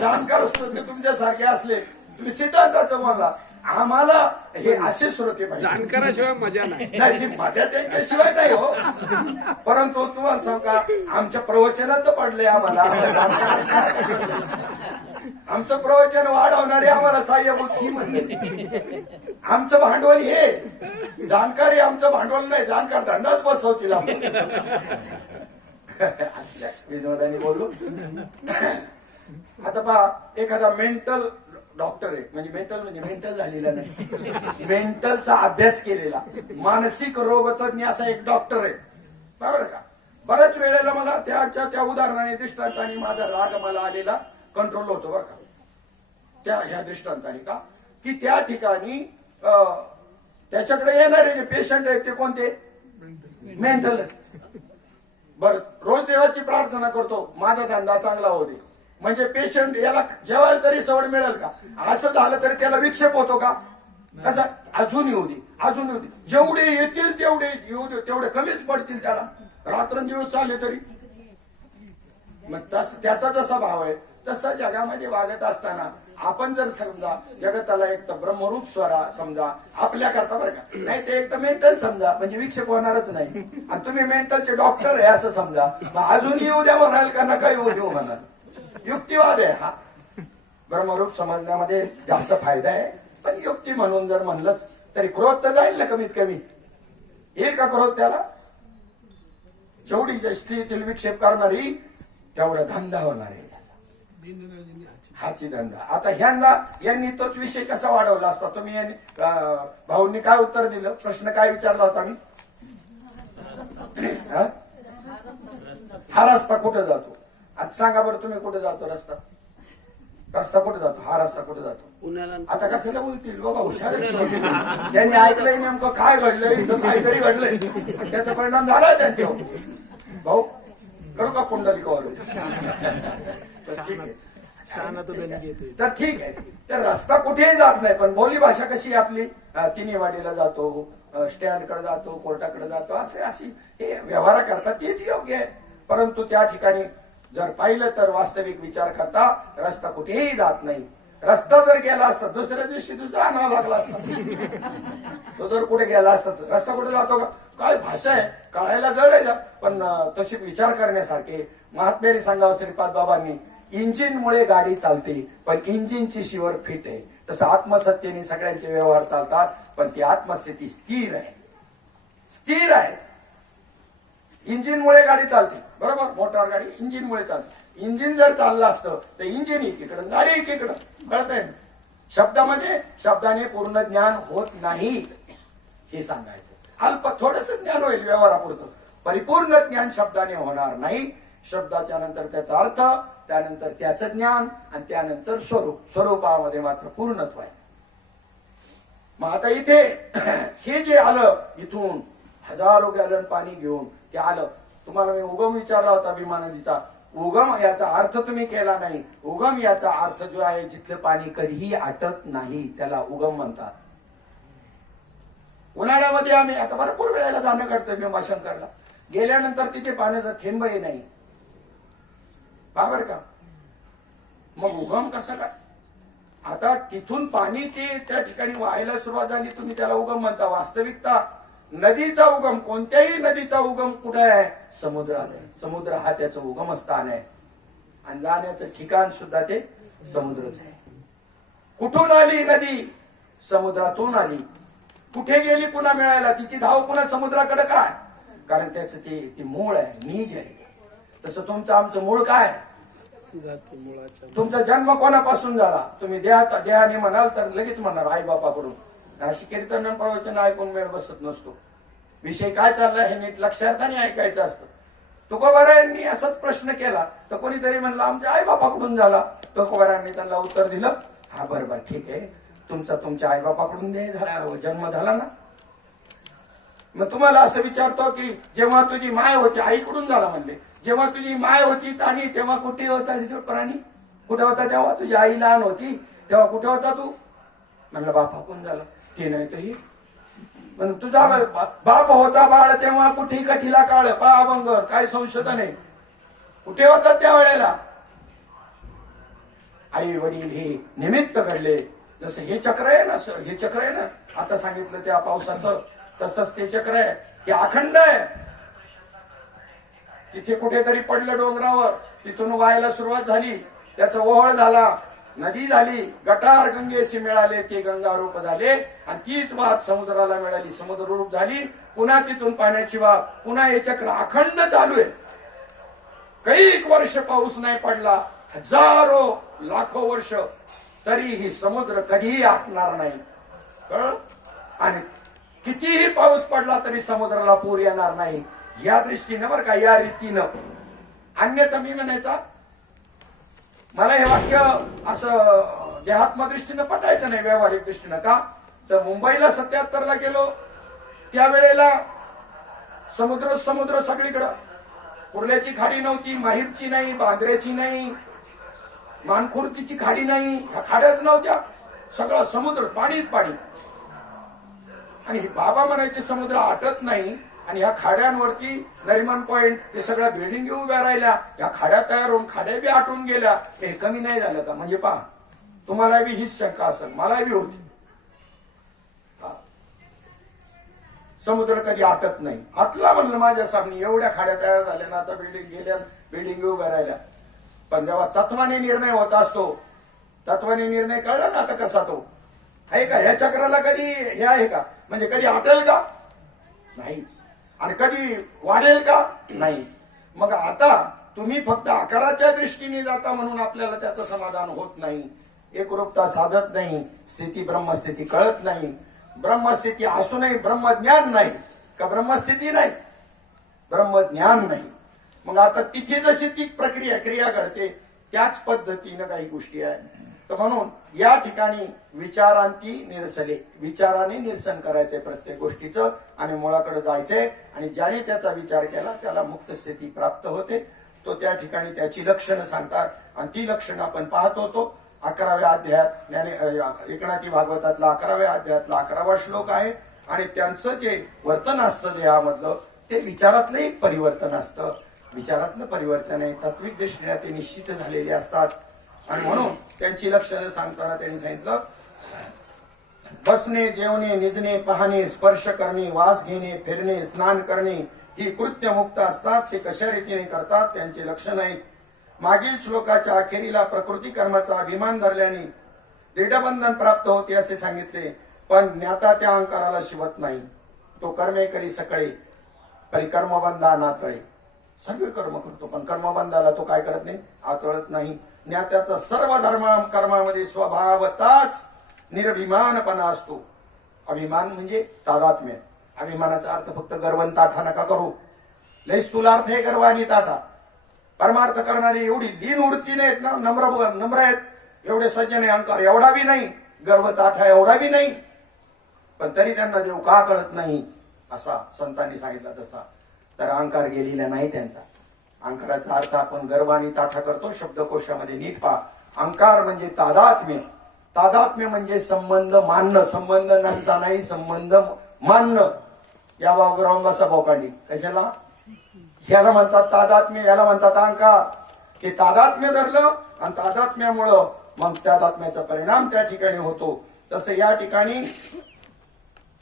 जाणकार श्रोते तुमच्यासारखे असले, तुम्ही सिद्धांताचं बोलला. आम्हाला हे असे श्रोते पाहिजे. जाणकाराशिवाय मजा नाही. नाही, ती मजा त्यांच्याशिवाय नाही हो. परंतु तुम्हाला सांग का, आमच्या प्रवचनाचं पडलंय आम्हाला. आमचं प्रवचन वाढवणारे आम्हाला सहाय्यभूत ही म्हणले. आमचं भांडवल हे जाणकारी, आमचं भांडवल नाही. जाणकार धंदाच बसवतील विनोदाने बोललो. आता पहा, एखादा मेंटल डॉक्टर आहे, म्हणजे मेंटल झालेला नाही, मेंटलचा अभ्यास केलेला मानसिक रोग तज्ञ असा एक डॉक्टर आहे, बरोबर का? बऱ्याच वेळेला मला त्या उदाहरणाने दृष्टांताने माझा राग मला आलेला कंट्रोल होतो बरं का. त्या ह्या दृष्टांताने का की त्या ठिकाणी त्याच्याकडे येणारे जे पेशंट आहेत ते कोणते मेंटल. बर रोज देवाची प्रार्थना करतो माझा धंदा चांगला होते म्हणजे पेशंट याला जेवायला तरी सवड मिळेल का. असं झालं तरी त्याला विक्षेप होतो का. कसा अजून येऊ दे अजून येऊ दे जेवढे येतील तेवढे येऊ दे तेवढे कमीच पडतील त्याला रात्रंदिवस चालले तरी. मग त्याचा जसा भाव आहे तसा जगामध्ये वागत असताना आपण जर समजा जगताला एक तर ब्रह्मरूप स्वरा समजा आपल्या करता बरं का नाही ते एक तर मेंटल समजा म्हणजे विक्षेप होणारच नाही आणि तुम्ही मेंटलचे डॉक्टर आहे असं समजा मग अजून येऊ द्या म्हणाल का नका येऊ देऊ म्हणाल. युक्तिवाद आहे हा. ब्रह्मरूप समजण्यामध्ये जास्त फायदा आहे पण युक्ती म्हणून जर म्हणलंच तरी क्रोध तर जाईल ना कमीत कमी. येईल का क्रोध त्याला. जेवढी जास्ती येथील विक्षेप करणारी तेवढा धंदा होणार आहे हाची धंदा. आता यांनी तोच विषय कसा वाढवला असता तुम्ही भाऊंनी काय उत्तर दिलं. प्रश्न काय विचारला होता मी. हा रस्ता कुठे जातो आता सांगा बरं तुम्ही कुठे जातो रस्ता. रस्ता कुठे जातो हा रस्ता कुठे जातो. पुण्याला आता कशाला बोलतील बघा हुशार त्यांनी ऐकलंय नेमकं काय घडलंय इथं काहीतरी घडलंय त्याचा परिणाम झाला त्यांच्यावर. भाऊ करू का कुंडली कॉल. ठीक आहे तर ठीक आहे. तर रस्ता कुठेही जात नाही पण बोली भाषा कशी आपली तिन्हीवाडीला जातो स्टँड कडे जातो कोर्टाकडे जातो अशी हे व्यवहार करतात तेच योग्य आहे. परंतु त्या ठिकाणी जर पाहिलं तर वास्तविक विचार करता रस्ता कुठेही जात नाही. रस्ता जर गेला असता दुसऱ्या दिवशी दुसरा आणावा लागला असता. तो जर कुठे गेला असता रस्ता कुठे जातो का काय भाषा आहे कळायला जड आहे पण तशी विचार करण्यासारखे. महात्म्याने सांगावं श्रीपाद बाबांनी इंजिनमुळे गाडी चालते पण इंजिनची शिवर फिट आहे. तसं आत्मसत्तेने सगळ्यांचे व्यवहार चालतात पण ती आत्मस्थिती स्थिर आहे. स्थिर आहे. इंजिनमुळे गाडी चालते बरोबर. मोटार गाडी इंजिनमुळे चालते. इंजिन जर चाललं असतं तर इंजिन एकीकडं गाडी एकीकडं कळतंय. शब्दाने पूर्ण ज्ञान होत नाही हे सांगायचं. अल्प थोडस ज्ञान होईल व्यवहारापुरतं. परिपूर्ण ज्ञान शब्दाने होणार नाही. शब्दाच्या नंतर त्याचा अर्थ त्यानंतर त्याचं ज्ञान आणि त्यानंतर स्वरूपामध्ये मात्र पूर्णत्व आहे. मग आता इथे हे जे आलं इथून हजारो गॅलन पाणी घेऊन ते आलं. तुम्हाला मी उगम विचारला होता भीमा नदीचा. उगम याचा अर्थ तुम्ही केला नाही. उगम याचा अर्थ जो आहे जिथलं पाणी कधीही आटत नाही त्याला उगम म्हणतात. उन्हाळ्यामध्ये आम्ही आता भरपूर वेळेला जाणं करतोय भीमाशंकरला. गेल्यानंतर तिथे पाण्याचा थेंबही नाही बरोबर का. मग उगम कसं काय. आता तिथून पाणी ते त्या ठिकाणी व्हायला सुरुवात झाली तुम्ही त्याला उगम म्हणता. वास्तविकता नदीचा उगम कोणत्याही नदीचा उगम कुठे आहे समुद्रात आहे. समुद्र हा त्याचं उगम स्थान आहे आणि जाण्याचं ठिकाण सुद्धा ते समुद्रच आहे. कुठून आली नदी समुद्रातून आली. कुठे गेली पुन्हा मिळायला तिची धाव पुन्हा समुद्राकडे काय कारण त्याचं ते मूळ आहे नीज आहे. तसं तुमचं आमचं मूळ काय तुमचा जन्म कोणापासून झाला. तुम्ही देहाने म्हणाल तर लगेच म्हणणार आई बापाकडून. अशी कीर्तन प्रवचन ऐकून वेळ बसत नसतो. विषय काय चाललाय हे नीट लक्षार्थाने ऐकायचं असतं. तुकोबारायांनी असाच प्रश्न केला तर कोणीतरी म्हणलं आमच्या आई बापाकडून झाला. तुकोबारायांनी त्यांना उत्तर दिलं हा बरोबर ठीक आहे तुमच्या आई बापाकडून झाला जन्म झाला ना. मग तुम्हाला असं विचारतो की जेव्हा तुझी माय होती आईकडून झाला म्हणले. जेव्हा तुझी माय होती तानी तेव्हा कुठे होता प्राणी कुठे होता. तेव्हा तुझी आई लहान होती तेव्हा कुठे होता तू म्हणलं बापाकडून झाला. ते नाही तो ही पण तुझा बाप होता बाळ तेव्हा कुठे कठीला काळ पा अभंग काय संशोधन आहे कुठे होतात त्या वेळेला. आई वडील हे निमित्त घडले. जसं हे चक्र आहे ना हे चक्र आहे ना आता सांगितलं त्या पावसाचं तसंच ते चक्र आहे. हे अखंड आहे. तिथे कुठेतरी पडलं डोंगरावर तिथून वाहायला सुरुवात झाली त्याचा ओहळ झाला नदी झाली गटार गंगेशी मिळाले ते गंगा रूप झाले आणि तीच वाहत समुद्राला मिळाली समुद्र रूप झाली. पुन्हा तिथून पाण्याची वाह पुन्हा हे चक्र अखंड चालू आहे. कैक वर्ष पाऊस नाही पडला हजारो लाखो वर्ष तरीही समुद्र कधीही आटणार नाही कळ. आणि कितीही पाऊस पडला तरी समुद्राला पूर येणार नाही या दृष्टीनं बरं का, या रीतीनं. अन्यथा मी म्हणायचा मला हे वाक्य असं देहात्म दृष्टीनं पटायचं नाही, व्यावहारिक दृष्टीनं. का तर मुंबईला 77 ला गेलो त्यावेळेला समुद्र समुद्र सगळीकडं. कुर्ल्याची खाडी नव्हती, माहीरची नाही, बांद्र्याची नाही, मानखुर्दीची खाडी नाही, ह्या खाड्याच नव्हत्या. सगळं समुद्र, पाणीच पाणी. आणि बाबा म्हणायचे समुद्र आटत नाही. आणि ह्या खाड्यांवरती नरिमन पॉइंट हे सगळ्या बिल्डिंग उभ्या राहिल्या, ह्या खाड्या तयार होऊन खाड्या बी आटून गेल्या. हे कमी नाही झालं का? म्हणजे पहा, तुम्हाला बी हीच शंका असेल, मला बी होती. समुद्र कधी आटत नाही. आटला म्हणलं माझ्या सामने, एवढ्या खाड्या तयार झाल्या ना, आता बिल्डिंग गेल्या, बिल्डिंग उभ्या राहिल्या. पण जेव्हा तत्वाने निर्णय होत असतो, तत्वाने निर्णय कळला ना आता कसा तो आहे का, ह्या चक्राला कधी हे आहे का? म्हणजे कधी आटेल का? नाहीच. आणि कधी वाढेल का? नाही. मग आता तुम्ही फक्त आकाराच्या दृष्टीने जाता म्हणून आपल्याला त्याचं समाधान होत नाही, एकरूपता साधत नाही, स्थिती ब्रह्मस्थिती कळत नाही. ब्रह्मस्थिती असूनही ब्रह्मज्ञान नाही का? ब्रह्मस्थिती नाही, ब्रह्मज्ञान नाही. मग आता तिथे जशी ती प्रक्रिया क्रिया घडते त्याच पद्धतीनं काही गोष्टी आहे. तर म्हणून या ठिकाणी विचारांती निरसले, विचाराने निरसन करायचंय प्रत्येक गोष्टीचं आणि मुळाकडे जायचंय. आणि ज्याने त्याचा विचार केला त्याला मुक्त स्थिती प्राप्त होते. तो त्या ठिकाणी त्याची लक्षणं सांगतात आणि ती लक्षणं आपण पाहत होतो. 11व्या अध्यायात एकनाथी भागवतातला 11व्या अध्यायातला 11वा श्लोक आहे. आणि त्यांचं जे वर्तन असतं देहामधलं ते विचारातलं एक परिवर्तन असतं. विचारातलं परिवर्तन आहे, तात्विक दृष्टीने ते निश्चित झालेले असतात. आणि म्हणून त्यांची लक्षणं सांगताना त्यांनी सांगितलं, बसणे, जेवणे, निजणे, पाहणे, स्पर्श करणे, वास घेणे, फिरणे, स्नान करणे ही कृत्य मुक्त असतात. ते कशा रीतीने करतात त्यांचे लक्षण आहेत. मागील श्लोकाच्या अखेरीला प्रकृती कर्माचा अभिमान धरल्याने दृढबंधन प्राप्त होते असे सांगितले. पण ज्ञाता त्या अहंकाराला शिवत नाही. तो कर्मे करी सकळे परिकर्मबंधा नातळे. सर्व कर्म करतो पण कर्मबंधाला तो काय करत नाही, आतळत नाही. ज्ञात्याचा सर्व कर्मामध्ये स्वभावताच निर्भिमानपणा असतो. अभिमान म्हणजे तादात्म्य. अभिमानाचा अर्थ फक्त गर्वंताठा नका करू, लय स्थूलार्थ आहे गर्व आणि ताठा. परमार्थ करणारी एवढी लीन वृत्तीने आहेत ना, नम्र आहेत, एवढे सज्जन अहंकार एवढा बी नाही, गर्व ताठा एवढा बी नाही, पण तरी त्यांना देव का कळत नाही असा संतांनी सांगितला तसा. तर अहंकार गेलेला नाही त्यांचा. अहंकाराचा अर्थ आपण गर्व आणि ताठा करतो, शब्दकोशामध्ये नीट पहा. अहंकार म्हणजे तादात्म्य. तादात्म्य म्हणजे संबंध मानणं, संबंध नसतानाही संबंध मानणं. या बाबूराव बसा बोकांडी कशाला, याला म्हणतात तादात्म्य, याला म्हणतात अहंकार. ते तादात्म्य धरलं आणि तादात्म्यामुळं मग तादात्म्याचा परिणाम त्या ठिकाणी होतो. तसं या ठिकाणी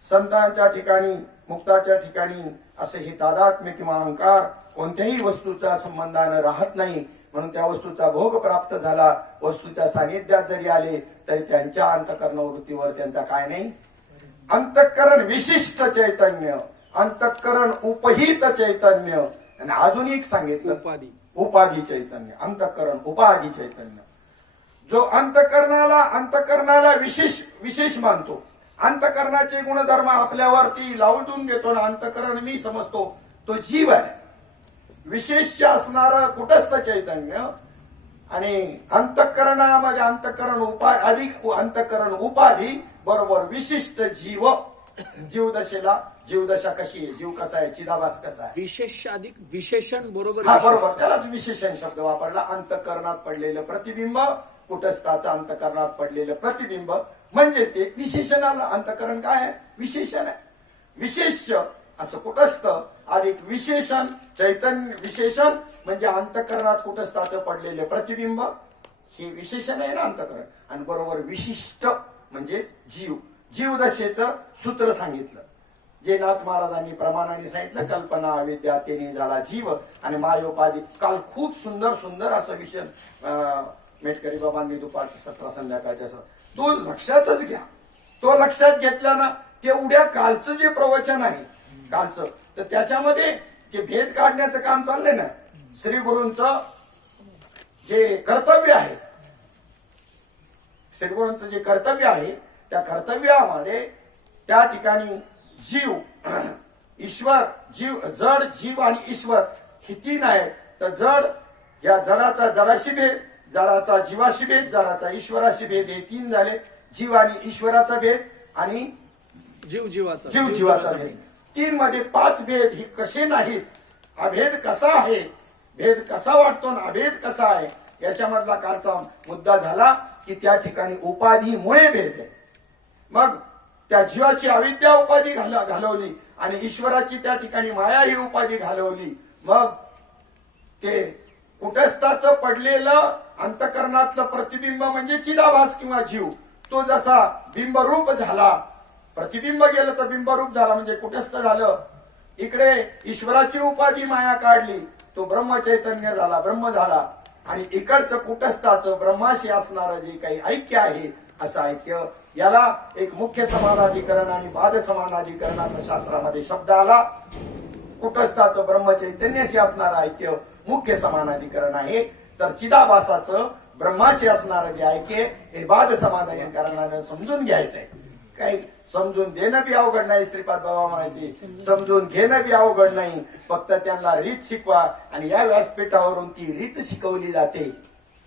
संतांच्या ठिकाणी, मुक्ताच्या ठिकाणी असे हे तादात्म्य किंवा अहंकार कोणत्याही वस्तूच्या संबंधानं राहत नाही. म्हणून त्या वस्तूचा भोग प्राप्त झाला, वस्तूच्या सानिध्यात जरी आले तरी त्यांच्या अंतःकरण वृत्तीवर त्यांचा काय नाही. अंतःकरण विशिष्ट चैतन्य, अंतःकरण उपहित चैतन्य. आणि अजून एक सांगितलं उपाधी चैतन्य, अंतःकरण उपाधी चैतन्य. जो अंतःकरणाला विशेष मानतो, अंतःकरणाचे गुणधर्म आपल्यावरती लावून घेतो ना, अंतःकरण मी समजतो तो जीव आहे. विशेष असणारं कुटस्थ चैतन्य आणि अंतःकरणामध्ये अंतःकरण उपाधी बरोबर विशिष्ट जीव. जीवदशेला जीवदशा कशी आहे, जीव कसा आहे, चिदाभास कसा आहे, विशेष अधिक विशेषण बरोबर. हा बरोबर, त्यालाच विशेषण शब्द वापरला. अंतःकरणात पडलेलं प्रतिबिंब, कुटस्थाचं अंतःकरणात पडलेलं प्रतिबिंब म्हणजे ते विशेषणाला. अंतःकरण काय आहे, विशेषण आहे. विशेष असं कुटस्थ अधिक विशेषण चैतन्य. विशेषण म्हणजे अंतःकरणात कुटस्थाचं पडलेले प्रतिबिंब, हे विशेषण आहे ना अंतःकरण. आणि बरोबर विशिष्ट म्हणजेच जीव. जीवदशेचं सूत्र सांगितलं जे नाथ महाराजांनी प्रमाणाने सांगितलं. कल्पना अविद्या तेने झाला जीव आणि मायोपाधी. काल खूप सुंदर सुंदर असं विषय मेटकरी बाबांनी दुपारच्या 17 संध्याकाळच्या तो लक्षातच घ्या. तो लक्षात घेतला ना, तेवढ्या कालचं जे प्रवचन आहे कालचं, तर त्याच्यामध्ये जे भेद काढण्याचं काम चाललंय ना, श्री गुरूंचं जे कर्तव्य आहे, श्री गुरूंचं जे कर्तव्य आहे त्या कर्तव्यामध्ये त्या ठिकाणी जीव ईश्वर जीव, जड जीव आणि ईश्वर ही तीन आहेत. तर जड, या जडाचा जडाशी भेद, जडाचा जीवाशी भेद, जडाचा ईश्वराशी भेद, हे तीन झाले. जीव आणि ईश्वराचा भेद आणि जीव जीवाचा जीवाचा भेद. तीन मध्ये पाच भेद हे कसे नाहीत. अभेद कसा आहे, भेद कसा वाटतो आणि अभेद कसा आहे, याच्यामधला कालचा मुद्दा झाला की त्या ठिकाणी उपाधीमुळे भेद आहे. मग त्या जीवाची अविद्या उपाधी घालवली आणि ईश्वराची त्या ठिकाणी माया ही उपाधी घालवली. मग ते कुटस्थाचं पडलेलं अंतकरणातलं प्रतिबिंब म्हणजे चिदाभास किंवा जीव, तो जसा बिंबरूप झाला, प्रतिबिंब गेलं तर बिंबरूप झाला म्हणजे कुटस्थ झालं. इकडे ईश्वराची उपाधी माया काढली, तो ब्रह्मचैतन्य झाला, ब्रह्म झाला. आणि इकडचं कुटस्थाचं ब्रह्माशी असणारं जे काही ऐक्य आहे, असं ऐक्य, याला एक मुख्य समानाधिकरण आणि बाध समानाधिकरण असं शास्त्रामध्ये शब्द आला. कुटस्थाचं ब्रह्मचैतन्याशी असणारं ऐक्य मुख्य समानाधिकरण आहे. तर चिदाभासाचं ब्रह्माशी असणारं जे ऐक्य हे बाध समानाधिकरणानं समजून घ्यायचंय. काही समजून देणं बी अवघड नाही. श्रीपाद बाबा म्हणायचे समजून घेणं बी अवघड नाही, फक्त त्यांना रीत शिकवा. आणि या व्यासपीठावरून ती रीत शिकवली जाते.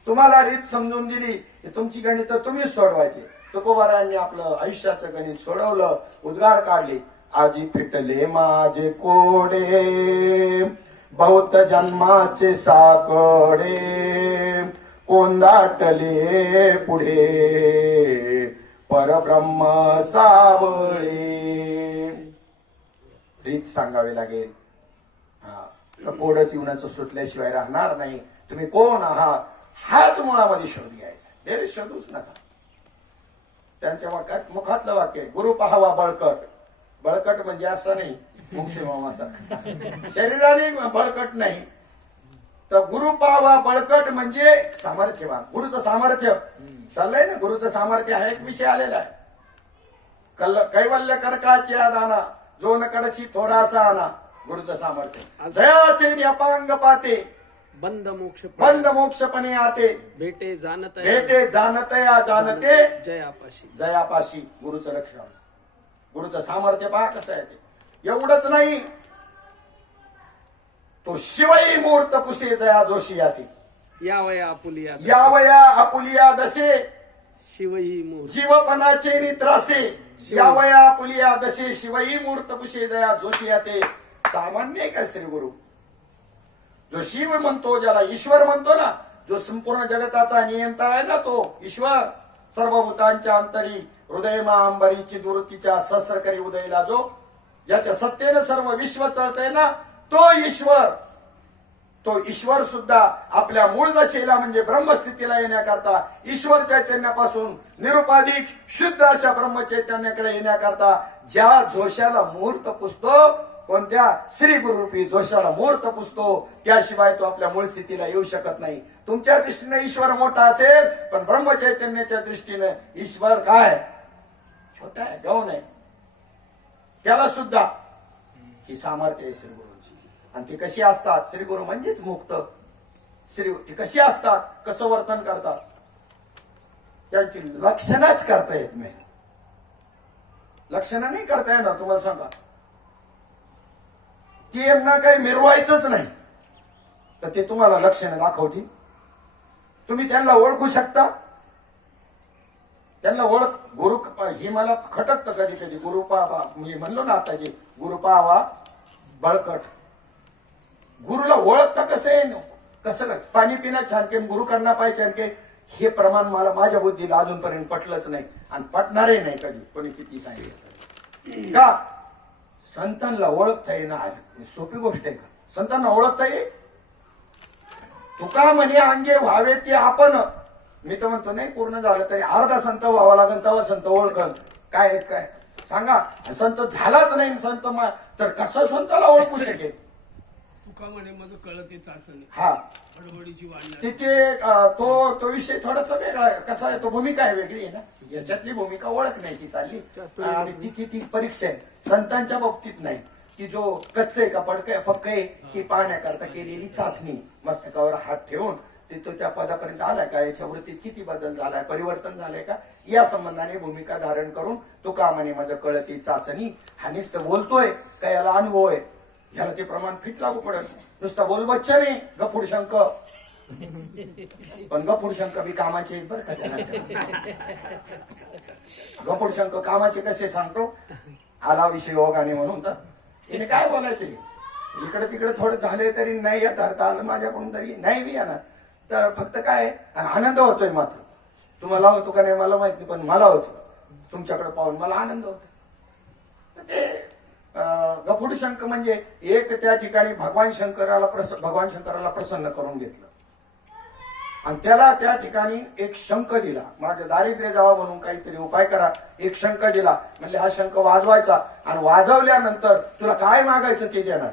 तुम्हाला रीत समजून दिली की तुमची गणित तुम्हीच सोडवायचे. तुकोबारायांनी आपलं आयुष्याचं गणित सोडवलं, उद्गार काढले. आजी फिटले माझे कोडे, बहुत जन्माचे साकडे, कोंदाटले पुढे, परब्रह्म सावळे. रीत सांगावी लागेल. कोडच जीवनाचं सुटल्याशिवाय राहणार नाही. तुम्ही कोण आहात हाच मुळामध्ये शोध घ्यायचा, ते शोधूच नका. त्यांच्या मुखातलं वाक्य, गुरु पाहावा बळकट. बळकट म्हणजे असं नाही मुक्षे मामाचा, शरीराने बळकट नाही. तर गुरु पाहावा बळकट म्हणजे सामर्थ्यवान. गुरुचं सामर्थ्य चाललंय ना, गुरुचं सामर्थ्य हा एक विषय आलेला आहे. कैवल्य करकाची दाना, जो न कडशी थोरासा आना. गुरुचं सामर्थ्य जयाचे अपांग पाते, बंद मोक्षपणे आते, भेटे जाणतया जाणते जयापाशी. जयापाशी. गुरुचं लक्षण, गुरुचं सामर्थ्य पहा कसं आहे ते. एवढंच नाही, तो शिवई मूर्त पुसे जया जोशी याते. यावया आपुलिया दशे, शिवही मूर्त जीवपणाचे नित्रासे. यावया आपुलिया दशे, शिवई मूर्त पुसे जया जोशी याते. सामान्य का श्री गुरु, जो शिव म्हणतो, ज्याला ईश्वर म्हणतो ना, जो संपूर्ण जगताचा नियंता आहे ना, तो ईश्वर. सर्वभूतांच्या अंतरी हृदयमा अंबरीची दुरुतीच्या सहस्रकरी उदयला, जो ज्याच्या सत्तेनं सर्व विश्व चालतंय ना, तो ईश्वर. तो ईश्वर सुद्धा आपल्या मूळ दशेला म्हणजे ब्रह्मस्थितीला येण्याकरता, ईश्वर चैतन्यापासून निरुपाधिक शुद्ध अशा ब्रह्मचैतन्याकडे येण्याकरता ज्या जोशाला मुहूर्त पुजतो, कोणत्या श्री गुरुरूपी जोशाला मुहूर्त पुजतो, त्याशिवाय तो आपल्या मूळ स्थितीला येऊ शकत नाही. तुमच्या दृष्टीने ईश्वर मोठा असेल, पण ब्रह्मचैतन्याच्या दृष्टीने ईश्वर काय छोटा आहे, गौण आहे. त्याला सुद्धा ही सामर्थ्य आहे श्री गुरुची. आणि ती कशी असतात, श्री गुरु म्हणजेच मुक्त. ती कशी असतात, कसं वर्तन करतात, त्यांची लक्षणच करता येत नाही. लक्षणं नाही करता येणार तुम्हाला सांगा. ती यांना काही मिरवायचंच नाही, तर ते तुम्हाला लक्षणं दाखवतील. तुम्ही त्यांना ओळखू शकता. त्यांना ओळख, गुरु ही मला खटकतं कधी कधी. गुरु पाहावा, मी म्हणलो ना आता, जे गुरु पाहावा बळकट. गुरुला ओळखता कसं आहे, कसं पाणी पिणं छानके, गुरु करणार पाहिजे छानके, हे प्रमाण मला माझ्या बुद्धीला अजूनपर्यंत पटलंच नाही आणि पटणारही नाही कधी, कोणी किती सांगितलं. का संतांना ओळखता येणं आहे सोपी गोष्ट आहे का? संतांना ओळखता येईल. तुका म्हणे अंगे व्हावे ते आपण. मी तर म्हणतो नाही पूर्ण झालं तरी अर्धा संत व्हावा लागेल, तेव्हा संत ओळखल. काय काय सांगा, संत झालाच नाही संत, तर कसं संताला ओळखू शकेल? तुका म्हणे माझं कळत चाचणी. हा, हडबडीची वाढ. तिथे तो विषय थोडासा वेगळा आहे. कसा आहे, तो भूमिका आहे वेगळी आहे ना. याच्यातली भूमिका ओळखण्याची चालली, आणि तिथे ती परीक्षा आहे. संतांच्या बाबतीत नाही की जो कच्चे का पडकय पक्क आहे ही पाहण्याकरता केलेली चाचणी. मस्तकावर हात ठेवून तिथं त्या पदापर्यंत आलाय का, याच्या वृत्तीत किती बदल झालाय, परिवर्तन झालंय का, या संबंधाने भूमिका धारण करून तो का म्हणे माझं कळती चाचणी. हा नुसतं बोलतोय का याला अनुभव आहे, ह्याला ते प्रमाण फिट लागू पडेल. नुसतं बोल बच्चा नाही गफूड शंक, पण गफूड शंक बी कामाचे आहेत बरं का त्याला. गफूड शंक कामाचे कसे सांगतो, आला विषय योगाने म्हणून, तर तिने काय बोलायचे, इकडे तिकडे थोडं झाले तरी नाही येत धरता आलं माझ्याकडून तरी नाही बी येणार. तर फक्त काय आनंद होतोय, मात्र तुम्हाला होतो का नाही मला माहित नाही, पण मला होतो तुमच्याकडे पाहून मला आनंद होतो. ते गफूड शंक म्हणजे एक त्या ठिकाणी भगवान शंकराला प्रसन्न करून घेतलं आणि त्याला त्या ठिकाणी एक शंख दिला. माझं दारिद्र्य जावं म्हणून काहीतरी उपाय करा, एक शंख दिला. म्हणजे हा शंख वाजवायचा आणि वाजवल्यानंतर तुला काय मागायचं ते देणार.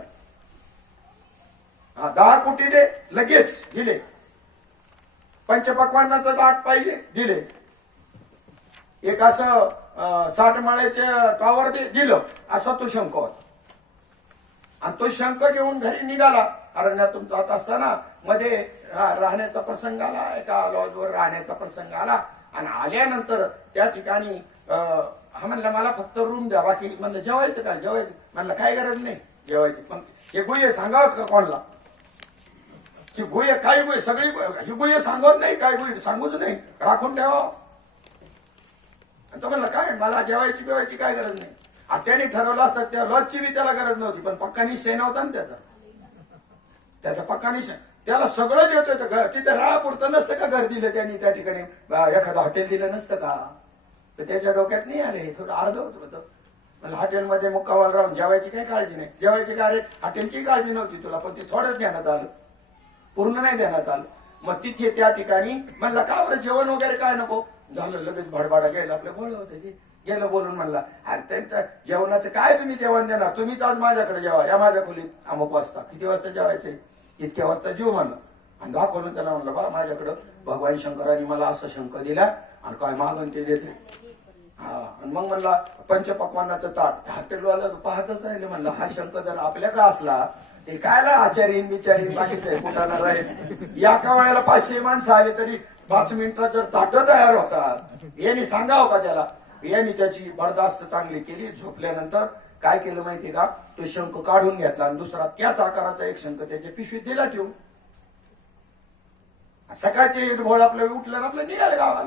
10 कोटी दे, लगेच दिले. पंचपक्वान्नाचं ताट पाहिजे, दिले. एक असं 60 माळ्याचे टॉवर दिलं. असा तो शंख होता आणि तो शंख घेऊन घरी निघाला. अरण्यातून जात असताना मध्ये राहण्याचा प्रसंग आला, एका लॉजवर राहण्याचा प्रसंग आला आणि आल्यानंतर त्या ठिकाणी हा म्हणला मला फक्त रूम द्या, बाकी म्हणलं जेवायचं काय, जेवायचं म्हणलं काय गरज नाही जेवायची, पण हे गुह्य सांगावत का कोणाला, की गुह्य काय गुह्य, सगळी ही गुह्य सांगत नाही, काय गुह्य सांगूच नाही, राखून ठेवा. तो म्हणला काय मला जेवायची बिवायची काय गरज नाही. आणि त्याने ठरवलं असतं त्या लॉजची बी त्याला गरज नव्हती, पण पक्का निश्चय नव्हता ना त्याचा पक्का निश्चय. त्याला सगळं देतोय, तिथे राहापुरतं नसतं का घर दिलं त्यांनी, त्या ठिकाणी एखादं हॉटेल दिलं नसतं का, तर त्याच्या डोक्यात नाही आले, थोडं अर्ध होतं. मला हॉटेलमध्ये मुक्कामाला राहून जेवायची काही काळजी नाही, जेवायची काय, अरे हॉटेलची काळजी नव्हती तुला, पण ते थोडंच देण्यात आलं, पूर्ण नाही देण्यात आलं. मग तिथे त्या ठिकाणी म्हणलं का बरं जेवण वगैरे काय नको, झालं लगेच भडभाडा गेला, आपलं गोळ होते गेलं बोलून. म्हणला अरे त्यांचं जेवणाचं काय तुम्ही जेवण देणार, तुम्हीच आज माझ्याकडे जेवा, या माझ्या खोलीत अमुक वाजता, किती वाजता जेवायचंय, इतक्या वाजता जेव म्हणलं. आणि दाखवलं त्याला, म्हणलं बा माझ्याकडं भगवान शंकरांनी मला असं शंख दिला आणि काय मागून ते देते. हा आणि मग म्हणला पंचपक्वान्नाचं ताट, हॉटेलवाला पाहतच नाही. म्हणलं हा शंख जर आपल्या का असला, ते कायला आचारीन बिचारीन बाकीचे कुठाला राहील. एका वेळेला 500 माणसं आले तरी 5 मिनिटात जर ताट तयार होतात. यांनी सांगावं का त्याला, यांनी त्याची बरदास्त चांगली केली. झोपल्यानंतर काय केलं माहितीये का, तो शंख काढून घेतला आणि दुसरा त्याच आकाराचा एक शंख त्याच्या पिशवीत दिला ठेवून. सकाळचे भोळ आपलं उठलं, आपलं निघालं गावाला,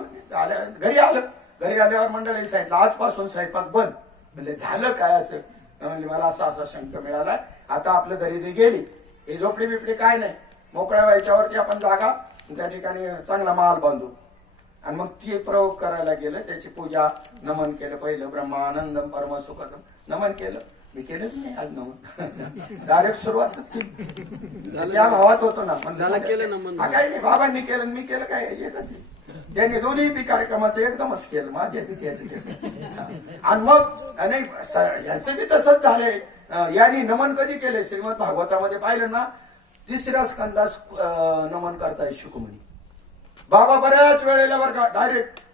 घरी आलं. घरी आल्यावर मंडळी सांगितलं आजपासून स्वयंपाक बंद. म्हणजे झालं काय असं, म्हणजे मला असा असा शंख मिळालाय, आता आपलं दरिद्री गेली, हे झोपडी बिपडी काय नाही, मोकळ्या व्हायच्यावरती आपण जागा त्या ठिकाणी चांगला माल बांधू. आणि मग ते प्रयोग करायला गेलं, त्याची पूजा नमन केलं. पहिलं ब्रह्मानंदम परमसुखदम नमन केलं. मी केलंच नाही आज नमन, डायरेक्ट सुरुवातच केली. त्या भावात होतो ना, झालं केलं नमन. काही नाही, बाबांनी केलं मी केलं, काय एकच आहे. त्यांनी दोन्ही बी कार्यक्रमाचं एकदमच केलं, माझ्या बी त्याचं केलं. आणि मग नाही यांचं बी तसंच झालंय. यांनी नमन कधी केले, श्रीमद भागवतामध्ये पाहिलं ना, 3ऱ्या स्कंदास नमन करताय शुकमुनी. बाबा बऱ्याच वेळेला बरं का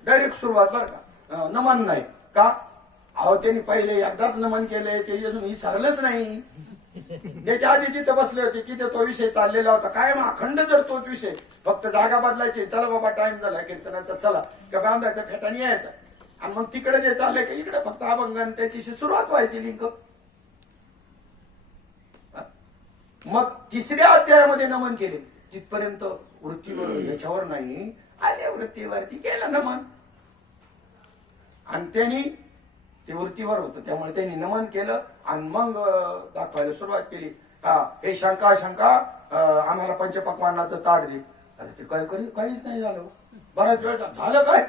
डायरेक्ट सुरुवात बरं का, नमन नाही का. अहो त्यांनी पहिले एकदाच नमन केले, ते अजून विसरलंच नाही. त्याच्या आधी जिथे बसले होते की तो विषय चाललेला होता, काय मग अखंड जर तोच विषय, फक्त जागा बदलायची, चला बाबा टाइम झाला कीर्तनाचा, चला का बांधायचा फेटाने यायचा. आणि मग तिकडे जे चाललंय की इकडे फक्त अभंगन त्याची सुरुवात व्हायची लिंक. मग 3ऱ्या अध्यायामध्ये नमन केले, तिथपर्यंत वृत्तीवर याच्यावर नाही आल्या, वृत्तीवरती केलं नमन. आणि त्यांनी ते वृत्तीवर होतं, त्यामुळे त्यांनी नमन केलं आणि मग दाखवायला सुरुवात केली. हे शंका आम्हाला पंचपक्वान्नाचं ताट दे. ते काय काहीच नाही झालं. बराच वेळ झालं काय,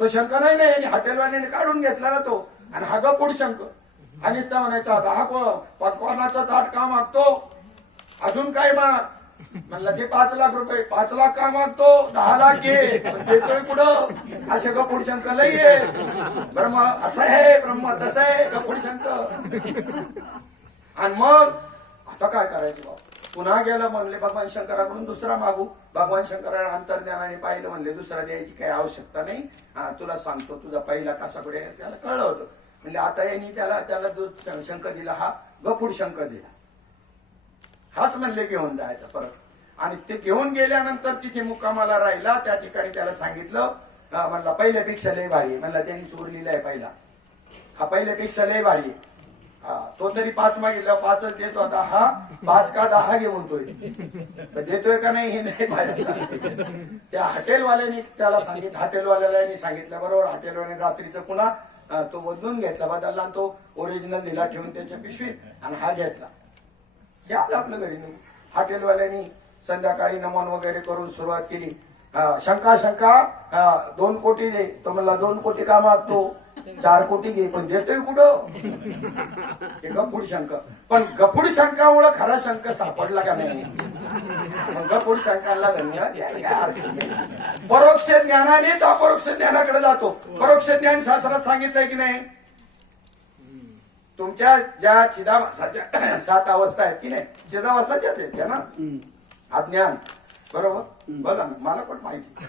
तो शंका नाही हॉटेलवाल्याने काढून घेतला ना तो. आणि हा गफूड शंख आणि म्हणायचा हा पक्वान्नाचा ताट का मागतो, अजून काय माग. म्हणलं ते 5 लाख रुपये, 5 लाख का मागतो, 10 लाख घे, देतोय कुठं. असे गफूड शंख लई आहे. ब्रह्म असं आहे, ब्रह्म तसं आहे, गफूड शंख. आणि मग आता काय करायचं बाबा, पुन्हा गेलं म्हणले भगवान शंकराकडून दुसरा मागू. भगवान शंकराने अंतर्ज्ञानाने पाहिलं, म्हणले दुसरा द्यायची काही आवश्यकता नाही, तुला सांगतो तुझा पहिला कसा कुठे. त्याला कळलं होतं. म्हणजे आता यांनी त्याला जो शंख दिला, हा गफूड शंख दिला. हाच म्हणले घेऊन जायचा परत. आणि ते घेऊन गेल्यानंतर तिथे मुक्कामाला राहिला. त्या ठिकाणी त्याला सांगितलं, म्हणला पहिल्यापेक्षा लय भारी आहे. म्हणला त्यांनी चोरलेला आहे पहिला, हा पहिल्यापेक्षा लय भारी आहे. हा, तो तरी 5 मागितला, 5च देतो. आता हा 5 का 10 घे म्हणतोय, देतोय का नाही हे नाही पाहिजे. त्या हॉटेलवाल्याने त्याला सांगितलं, हॉटेलवाल्याला सांगितलं बरोबर. हॉटेलवाल्याने रात्रीचं पुन्हा तो बदलून घेतला, बदलला आणि तो ओरिजिनल दिला ठेवून त्याच्या पिशवीत, आणि हा घेतला. हे आलं आपलं घरी. हॉटेलवाल्यांनी संध्याकाळी नमन वगैरे करून सुरुवात केली. शंका 2 कोटी दे. तो म्हणला 2 कोटी का मागतो, 4 कोटी घे, पण देतोय कुठं. हे गफूड शंका. पण गफूड शंकामुळे खरा शंक सापडला का नाही. गफूड शंकाला धन्यवाद. परोक्ष ज्ञानानेच अपरोक्ष ज्ञानाकडे जातो. परोक्ष ज्ञान शास्त्रात सांगितलंय की नाही. तुमच्या ज्या चिदाभासाच्या 7 अवस्था आहेत की नाही, चिदाभासाच्याच आहेत त्या ना. अज्ञान बरोबर. बघा मला पण माहिती.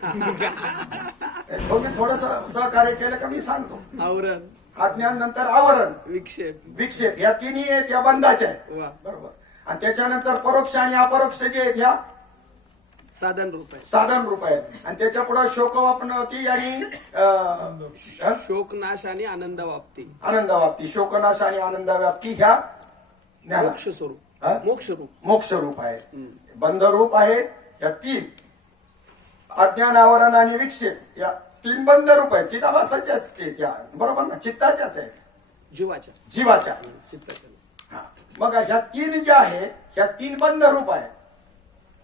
तुम्ही थोडस सहकार्य केलं का मी सांगतो. आवरण, अज्ञान नंतर आवरण, विक्षेप, विक्षेप, या तिन्ही आहेत या बंधाच्या आहेत. वा. बरोबर. आणि त्याच्यानंतर परोक्ष आणि अपरोक्ष जे आहेत ह्या साधन रूप आहे. साधन रूप आहेत. आणि त्याच्या पुढे शोकवापनवती आणि शोकनाश आणि आनंद वाप्ती, आनंदव्याप्ती. शोकनाश आणि आनंदव्याप्ती ह्या ज्ञान मोक्ष स्वरूप, हा? मोक्ष रूप, मोक्ष रूप आहे. बंध रूप आहेत या 3. अज्ञान, आवरण आणि विक्षेप या 3 बंध रूप आहेत. चिदाभासाच्याच त्या बरोबर ना, चित्ताच्याच आहेत, जीवाच्या, जीवाच्या. चित्ताच्या. हा. मग ह्या 3 ज्या आहेत ह्या 3 बंध रूप आहेत.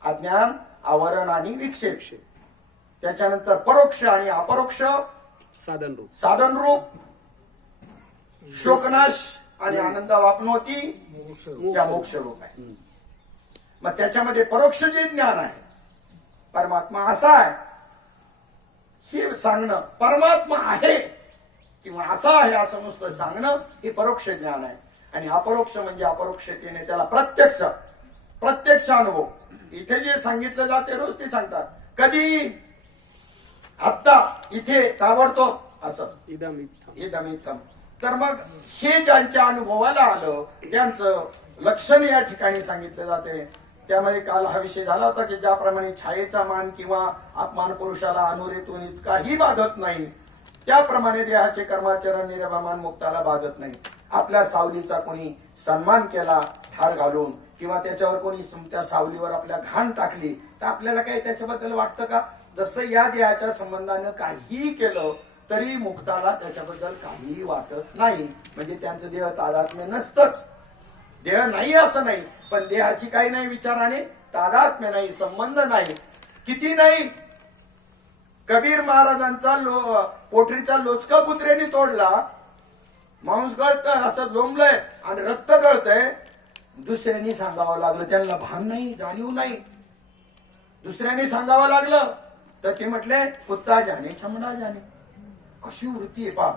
अज्ञान, आवरण आणि विक्षेप. त्याच्यानंतर परोक्ष आणि अपरोक्ष साधन रूप, साधन रूप, शोकनाश आणि आनंद वापनवती या मोक्ष रूप आहे. मग त्याच्यामध्ये परोक्ष जे ज्ञान आहे, परमात्मा असा आहे हे सांगणं, परमात्मा आहे किंवा असा आहे असं नुसतं सांगणं हे परोक्ष ज्ञान आहे. आणि अपरोक्ष म्हणजे अपरोक्षतेने त्याला प्रत्यक्ष अनुभव. इथे जे सांगितलं जाते रोज ते सांगतात. कधी, आत्ता, इथे, ताबडतोब असं इदम इत्थम. इदमित्थम. तर मग हे ज्यांच्या अनुभवाला आलं त्यांचं लक्षण या ठिकाणी सांगितलं जाते. त्यामध्ये काल हा विषय झाला होता की ज्याप्रमाणे छायेचा मान किंवा अपमान पुरुषाला अनुरेतून इतकाही बाधत नाही, त्याप्रमाणे देहाचे कर्माचरण निरभमान मुक्ताला बाधत नाही. आपल्या सावलीचा कोणी सन्मान केला हार घालून किंवा त्याच्यावर कोणी त्या सावलीवर आपल्या घाण टाकली तर आपल्याला काही त्याच्याबद्दल वाटतं का. जसं या देहाच्या संबंधानं काहीही केलं तरी मुक्ताला त्याच्याबद्दल काहीही वाटत नाही. म्हणजे त्यांचं देह तादात्म्य नसतंच. देह नाही असं नाही, पण देहाची काही नाही विचाराने तादात्म्य नाही, संबंध नाही. किती नाही, कबीर महाराजांचा पोटरीचा लोचका कुत्र्याने तोडला, मांस गळतंय असं लोंबलंय आणि रक्त गळतंय. दुसऱ्यांनी सांगावं लागलं, त्यांना भान नाही, जाणीव नाही. दुसऱ्यांनी सांगावं लागलं तर ते म्हटले कुत्ता जाणे चमडा जाणे. कशी वृत्ती आहे पा,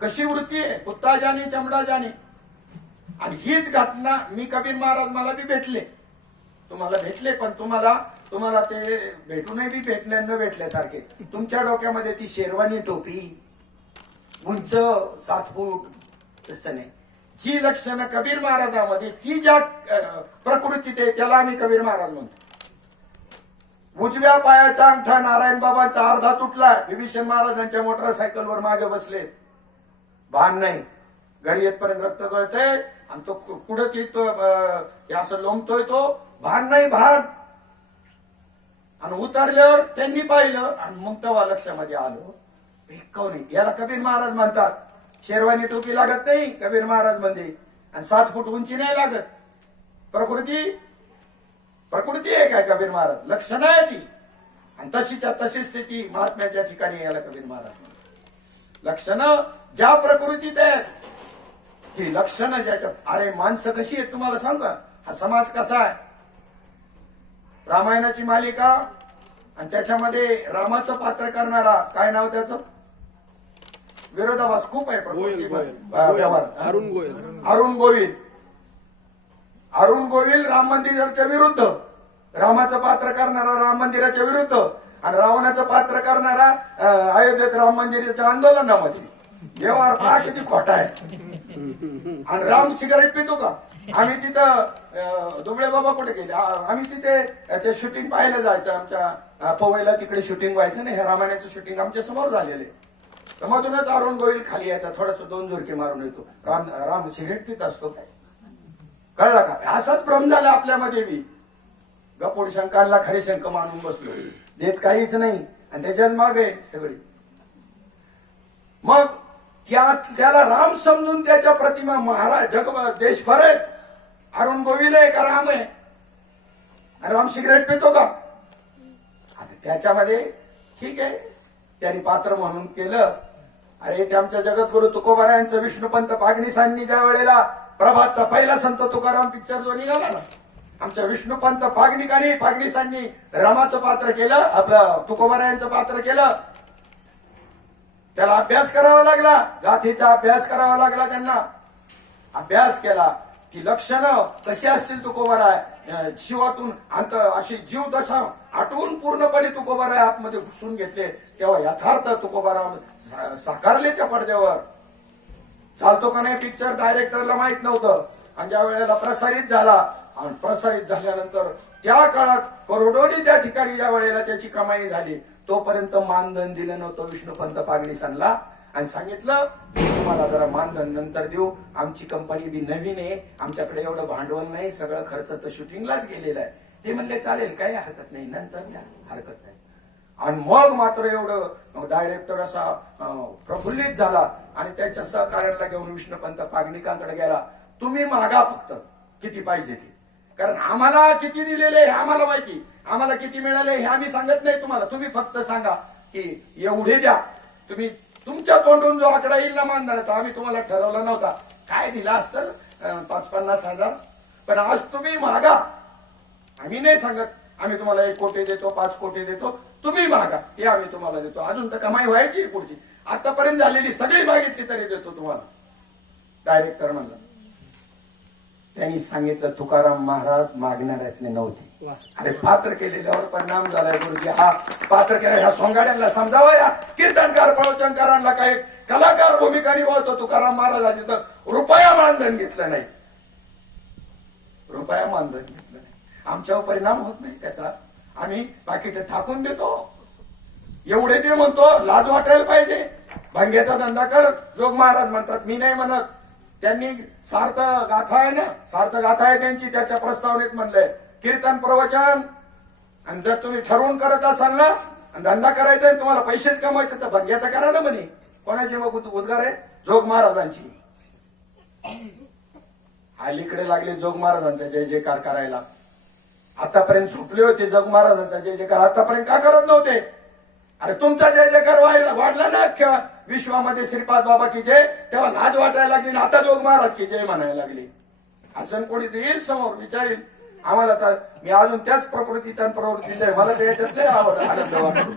कशी वृत्ती आहे, कुत्ता जाणे चमडा जाणे. आणि हीच घटना मी कबीर महाराज मला बी भेटले, तुम्हाला भेटले, पण तुम्हाला ते भेटूनही बी भेटले न भेटल्यासारखे. तुमच्या डोक्यामध्ये ती शेरवानी टोपी, उंच 7 फूट, तसं नाही. जी लक्षणं कबीर महाराजांमध्ये, ती ज्या प्रकृतीत आहे त्याला आम्ही कबीर महाराज म्हणतो. उजव्या पायाचा अंगठा नारायण बाबांचा अर्धा तुटलाय, विभीषण महाराजांच्या मोटरसायकलवर मागे बसले, भान नाही. घरी येतपर्यंत रक्त गळतंय आणि तो कुठं येतो असं लोंबतोय, तो भान नाही, भान. आणि उतरल्यावर त्यांनी पाहिलं आणि मग तेव्हा लक्षामध्ये आलो नाही. याला कबीर महाराज म्हणतात. शेरवानी टोपी लागत नाही कबीर महाराज मध्ये, आणि 7 फूट उंची नाही लागत. प्रकृती आहे काय कबीर महाराज, लक्षणं आहे ती. आणि तशीच्या तशी स्थिती महात्म्याच्या ठिकाणी याला कबीर महाराज म्हणतात. लक्षणं ज्या प्रकृतीत आहेत ती लक्षणं ज्याच्यात. अरे माणसं कशी आहेत तुम्हाला सांग का, हा समाज कसा आहे. रामायणाची मालिका आणि त्याच्यामध्ये रामाचं पात्र करणारा काय नाव त्याचं, विरोधाभास खूप आहे व्यवहार. अरुण गोविल राम मंदिराच्या विरुद्ध, रामाचं पात्र करणारा राम मंदिराच्या विरुद्ध, आणि रावणाचं पात्र करणारा अयोध्येत राम मंदिराच्या आंदोलनामध्ये. व्यवहार पहा किती खोटा आहे. आणि राम सिगारेट पितो का, आम्ही तिथं दुबळे बाबा कुठे गेले आम्ही तिथे ते शूटिंग पाहायला जायचं आमच्या पवईला तिकडे शूटिंग व्हायचं ना हे रामायणाचं शूटिंग आमच्या समोर झालेले तर मधूनच अरुण गोविल खाली यायचा थोडस 2 झुरके मारून येतो राम सिगरेट पित असतो काय कळलं का असाच भ्रम झाला आपल्यामध्ये बी गपोड शंकाला खरे शंक मानून बसलो देत काहीच नाही आणि त्याच्यात मागे सगळी मग त्याला राम समजून त्याच्या प्रतिमा महाराज जग देशभर आहेत अरुण गोविल आहे का राम आहे आणि राम सिगरेट पितो का आता त्याच्यामध्ये ठीक आहे त्यांनी पात्र म्हणून केलं अरे ते आमच्या जगद्गुरु तुकोबारायांचं विष्णुपंत फागणीसांनी ज्या वेळेला प्रभातचा पहिला संत तुकाराम पिक्चर जो निघाला ना आमच्या विष्णुपंत फागणीसांनी रामाचं पात्र केलं आपलं तुकोबारायांचं पात्र केलं त्याला अभ्यास करावा लागला गाथेचा अभ्यास करावा लागला त्यांना अभ्यास केला की लक्षणं कशी असतील तुकोबाराय शिवातून अंत अशी जीव दशा आटवून पूर्णपणे तुकोबाराय आतमध्ये घुसून घेतले तेव्हा यथार्थ तुकोबारा साकारले त्या पडद्यावर चालतो का नाही पिक्चर डायरेक्टरला माहित नव्हतं आणि ज्या वेळेला प्रसारित झाला आणि प्रसारित झाल्यानंतर त्या काळात करोडोनी त्या ठिकाणी ज्या वेळेला त्याची कमाई झाली तोपर्यंत मानधन दिलं नव्हतं विष्णुपंत फागणीसांना आणि सांगितलं तुम्हाला जरा मानधन नंतर देऊ आमची कंपनी बी नवीन आहे आमच्याकडे एवढं भांडवल नाही सगळं खर्च तर शूटिंगलाच गेलेला आहे ते म्हणले चालेल काही हरकत नाही नंतर द्या हरकत नाही आणि मग मात्र एवढं डायरेक्टर असा प्रफुल्लित झाला आणि त्याच्या सहकार्याला घेऊन विष्णुपंत फागणीकांकडे गेला तुम्ही मागा फक्त किती पाहिजे ते कारण आम्हाला किती दिलेले हे आम्हाला माहिती आम्हाला किती मिळाले हे आम्ही सांगत नाही तुम्हाला तुम्ही फक्त सांगा की एवढे द्या तुम्ही तुमच्या तोंडून जो आकडा येईल ना मानधनाचा आम्ही तुम्हाला ठरवला नव्हता काय दिला असतं 5-50 हजार पण आज तुम्ही मागा आम्ही नाही सांगत आम्ही तुम्हाला 1 कोटी देतो 5 कोटी देतो तुम्ही मागा ते आम्ही तुम्हाला देतो अजून तर कमाई व्हायची पुढची आतापर्यंत झालेली सगळी मागितली तरी देतो तुम्हाला डायरेक्टर म्हणला त्यांनी सांगितलं तुकाराम महाराज मागणाऱ्यातले नव्हते अरे पात्र केलेल्यावर परिणाम झालाय गुरुजी हा पात्र केला ह्या सोंगाड्यांना समजावं या कीर्तनकार प्रवचनकारांना काही कलाकार भूमिका निभावतो तुकाराम महाराज तर रुपया मानधन घेतलं नाही रुपया मानधन घेतलं नाही आमच्यावर परिणाम होत नाही त्याचा आम्ही पाकिट टाकून देतो एवढे ते म्हणतो लाज वाटायला पाहिजे भांग्याचा धंदा कर जोग महाराज म्हणतात मी नाही म्हणत त्यांनी सार्थ गाथा आहे ना सार्थ गाथा आहे त्यांची त्याच्या प्रस्तावनेत म्हणलंय कीर्तन प्रवचन आणि जर तुम्ही ठरवून करत असाल ना धंदा करायचा आहे तुम्हाला पैसेच कमवायचे तर भंग्याचा करा ना म्हणे कोणाचे मग उद्गार आहे जोग महाराजांची अलीकडे लागले जोग महाराजांचा जय जयकार करायला आतापर्यंत झोपले होते जोग महाराजांचा जय जयकार आतापर्यंत का करत नव्हते अरे तुमचा जय जयकार व्हायला वाढला ना अख्ख्या विश्वामध्ये श्रीपाद बाबा की जय तेव्हा लाज वाटायला लागली ना आता जोग महाराज की जय म्हणायला लागली असं कोणी येईल समोर विचारेल आम्हाला तर मी अजून त्याच प्रकृतीचा आणि प्रवृत्तीचा आहे मला त्याच्यात लय आवड आनंद वाटतो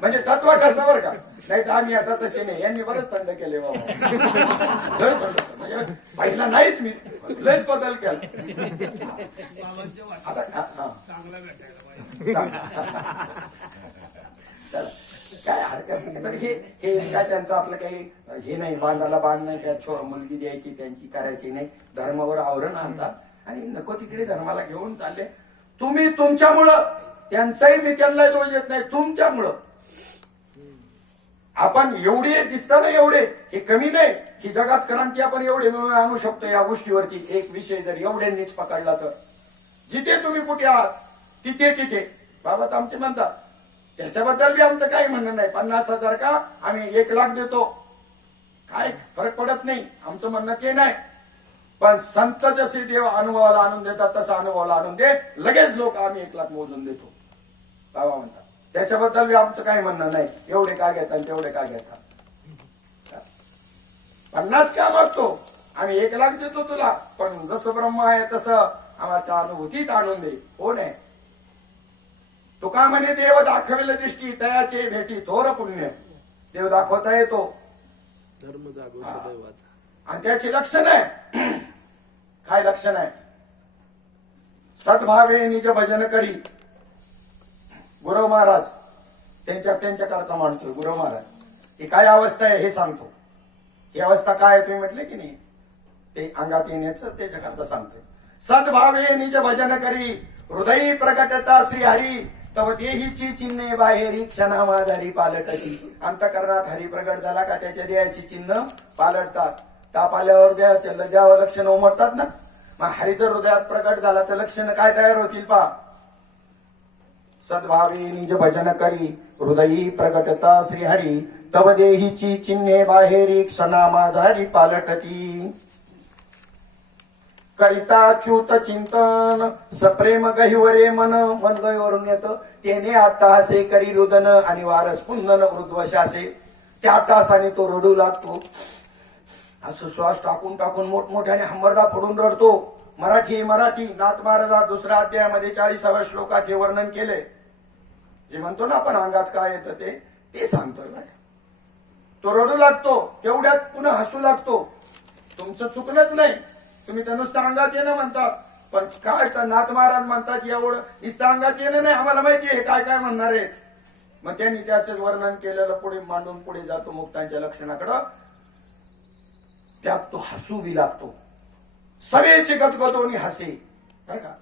म्हणजे तत्व करता बरं का नाही तर आम्ही आता तसे नाही यांनी बरंच थंड केले बाबा लय थंड म्हणजे पहिला नाहीच मी लयच बदल केला आता चांगला भेटायला चला काय हरकत नाही तर हे काय त्यांचं आपलं काही हे नाही बांधाला बांध नाही त्या मुलगी द्यायची त्यांची करायची नाही धर्मावर आवरण आणतात आणि नको तिकडे धर्माला घेऊन चालले तुम्ही तुमच्यामुळं त्यांचाही मी त्यांना दोष देत नाही तुमच्यामुळं आपण एवढे दिसताना एवढे हे कमी नाही ही जगात क्रांती आपण एवढे मिळून आणू शकतो या गोष्टीवरती एक विषय जर एवढ्यांनीच पकडला तर जिथे तुम्ही कुठे आहात तिथे तिथे बाबा तर आमचे म्हणतात त्याच्याबद्दल बी आमचं काही म्हणणं नाही 50,000 का आम्ही 1 लाख देतो काय फरक पडत नाही आमचं म्हणणं ते नाही पण संत जसे देव अनुभवाला आणून देतात तसा अनुभवाला आणून दे लगेच लोक आम्ही 1 लाख मोजून देतो बाबा म्हणतात त्याच्याबद्दल बी आमचं काही म्हणणं नाही एवढे का घेता तेवढे का घेता 50 का मागतो आम्ही 1 लाख देतो तुला पण जसं ब्रह्म आहे तसं आमच्या अनुभूतीत आणून दे हो नाही तुका म्हणे देव दाखविले दृष्टी तयाचे भेटी थोर पुण्य देव दाखवता येतो धर्म जागो सदैवाचा आणि त्याचे लक्षण आहे काय लक्षण आहे सद्भावे निज भजन करी गुरु महाराज त्यांच्या करता मांडतोय गुरु महाराज ही काय अवस्था आहे हे सांगतो ही अवस्था काय आहे तुम्ही म्हटले की नाही ते अंगात येण्याचं त्याच्याकरता सांगतोय. सद्भावे निज भजन करी हृदयी प्रगटता श्री हरी तव देहीची चिन्हे बाहेरी क्षणा माझारी पालटती. अंतकरणात हरी प्रगट झाला का त्याच्या देहाची चिन्ह पालटतात. ताप आल्यावर देहावर लक्षण उमटतात ना. मग हरी जर हृदयात प्रगट झाला तर लक्षण काय तयार होतील पा. सद्भावे निज भजन करी हृदयी प्रगटता श्री हरी तव देहीची चिन्हे बाहेरी क्षणा माझारी पालटती. करिता च्युत चिंतन सप्रेम गहिवरे मन मन गहिवरून येतं तेने अट्टहासे करी रुदन आणि वारस पुन्नन वृद्वशासे. त्या अट्टहासाने तो रडू लागतो. असं श्वास टाकून टाकून मोठमोठ्याने हंबरडा फोडून रडतो. मराठी नाथ महाराजा दुसऱ्या अध्यायामध्ये 40व्या श्लोकात हे वर्णन केले. जे म्हणतो ना आपण अंगात काय येतं ते सांगतोय. तो रडू लागतो तेवढ्यात पुन्हा हसू लागतो. तुमचं चुकलंच नाही. तुम्ही तर नुसतं अंगात येणं म्हणतात पण काय तर नाथ महाराज म्हणतात एवढं नुसतं अंगात येणं नाही आम्हाला माहिती आहे काय काय म्हणणार आहे. मग त्यांनी त्याच वर्णन केलेलं पुढे मांडून पुढे जातो मुक्तांच्या लक्षणाकडं. त्यात तो हसू बी लागतो. सवेची गदगदोनी हसे बरं का.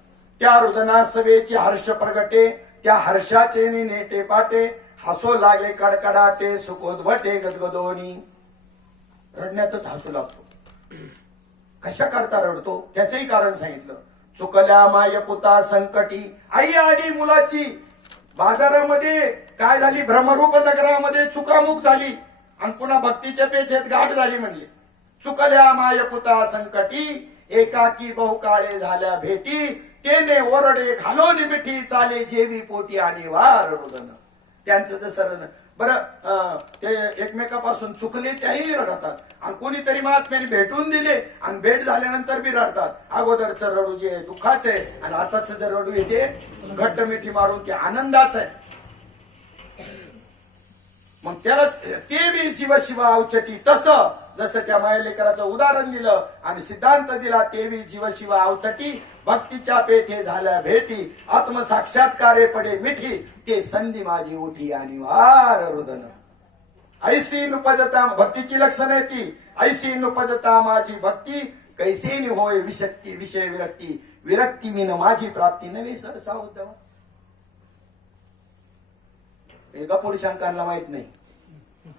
त्या रुदना सवेची हर्ष प्रगटे त्या हर्षाचे नेटे पाटे हसो लागे कडकडाटे सुखोद्भटे गदगदोनी. रडण्यातच हसू लागतो. कशा करता रडतो त्याचंही कारण सांगितलं. चुकल्या माय पुता संकटी आई आणि मुलाची बाजारामध्ये काय झाली भ्रमरूप नगरामध्ये चुकामुक झाली आणि पुन्हा भक्तीच्या पेठेत गाठ झाली म्हणली. चुकल्या माय पुता संकटी एकाकी बहुकाळे झाल्या भेटी तेने ओरडे घालोनी मिठी चाले जेवी पोटी आणि वार रुदन. त्यांचं जसं बरं ते एकमेकापासून चुकले त्याही रडतात आणि कोणीतरी महात्म्याने भेटून दिले आणि भेट झाल्यानंतर बी रडतात. अगोदरचं रडू जे दुःखाचं आहे आणि आताच जर रडू येते घट्ट मिठी मारून ते आनंदाचं आहे. मग त्याला ते बी जीवशिवा अवचटी तसं जसं त्या मायलेकराचं उदाहरण दिलं आणि सिद्धांत दिला ते बी जीवशिवा अवचटी भक्तीच्या पेठे झाल्या भेटी आत्मसाक्षात्कारे पडे मिठी ते संधी माझी उठी आणि वार रुदन. ऐसी नुपदता भक्तीची लक्षण आहे ती. ऐसी नुपदता माझी भक्ती कैसेनी होय विशक्ती विषय विरक्ती विरक्ती विन माझी प्राप्ती नव्हे सहसा उद्धव. गपुड शंकांना माहित नाही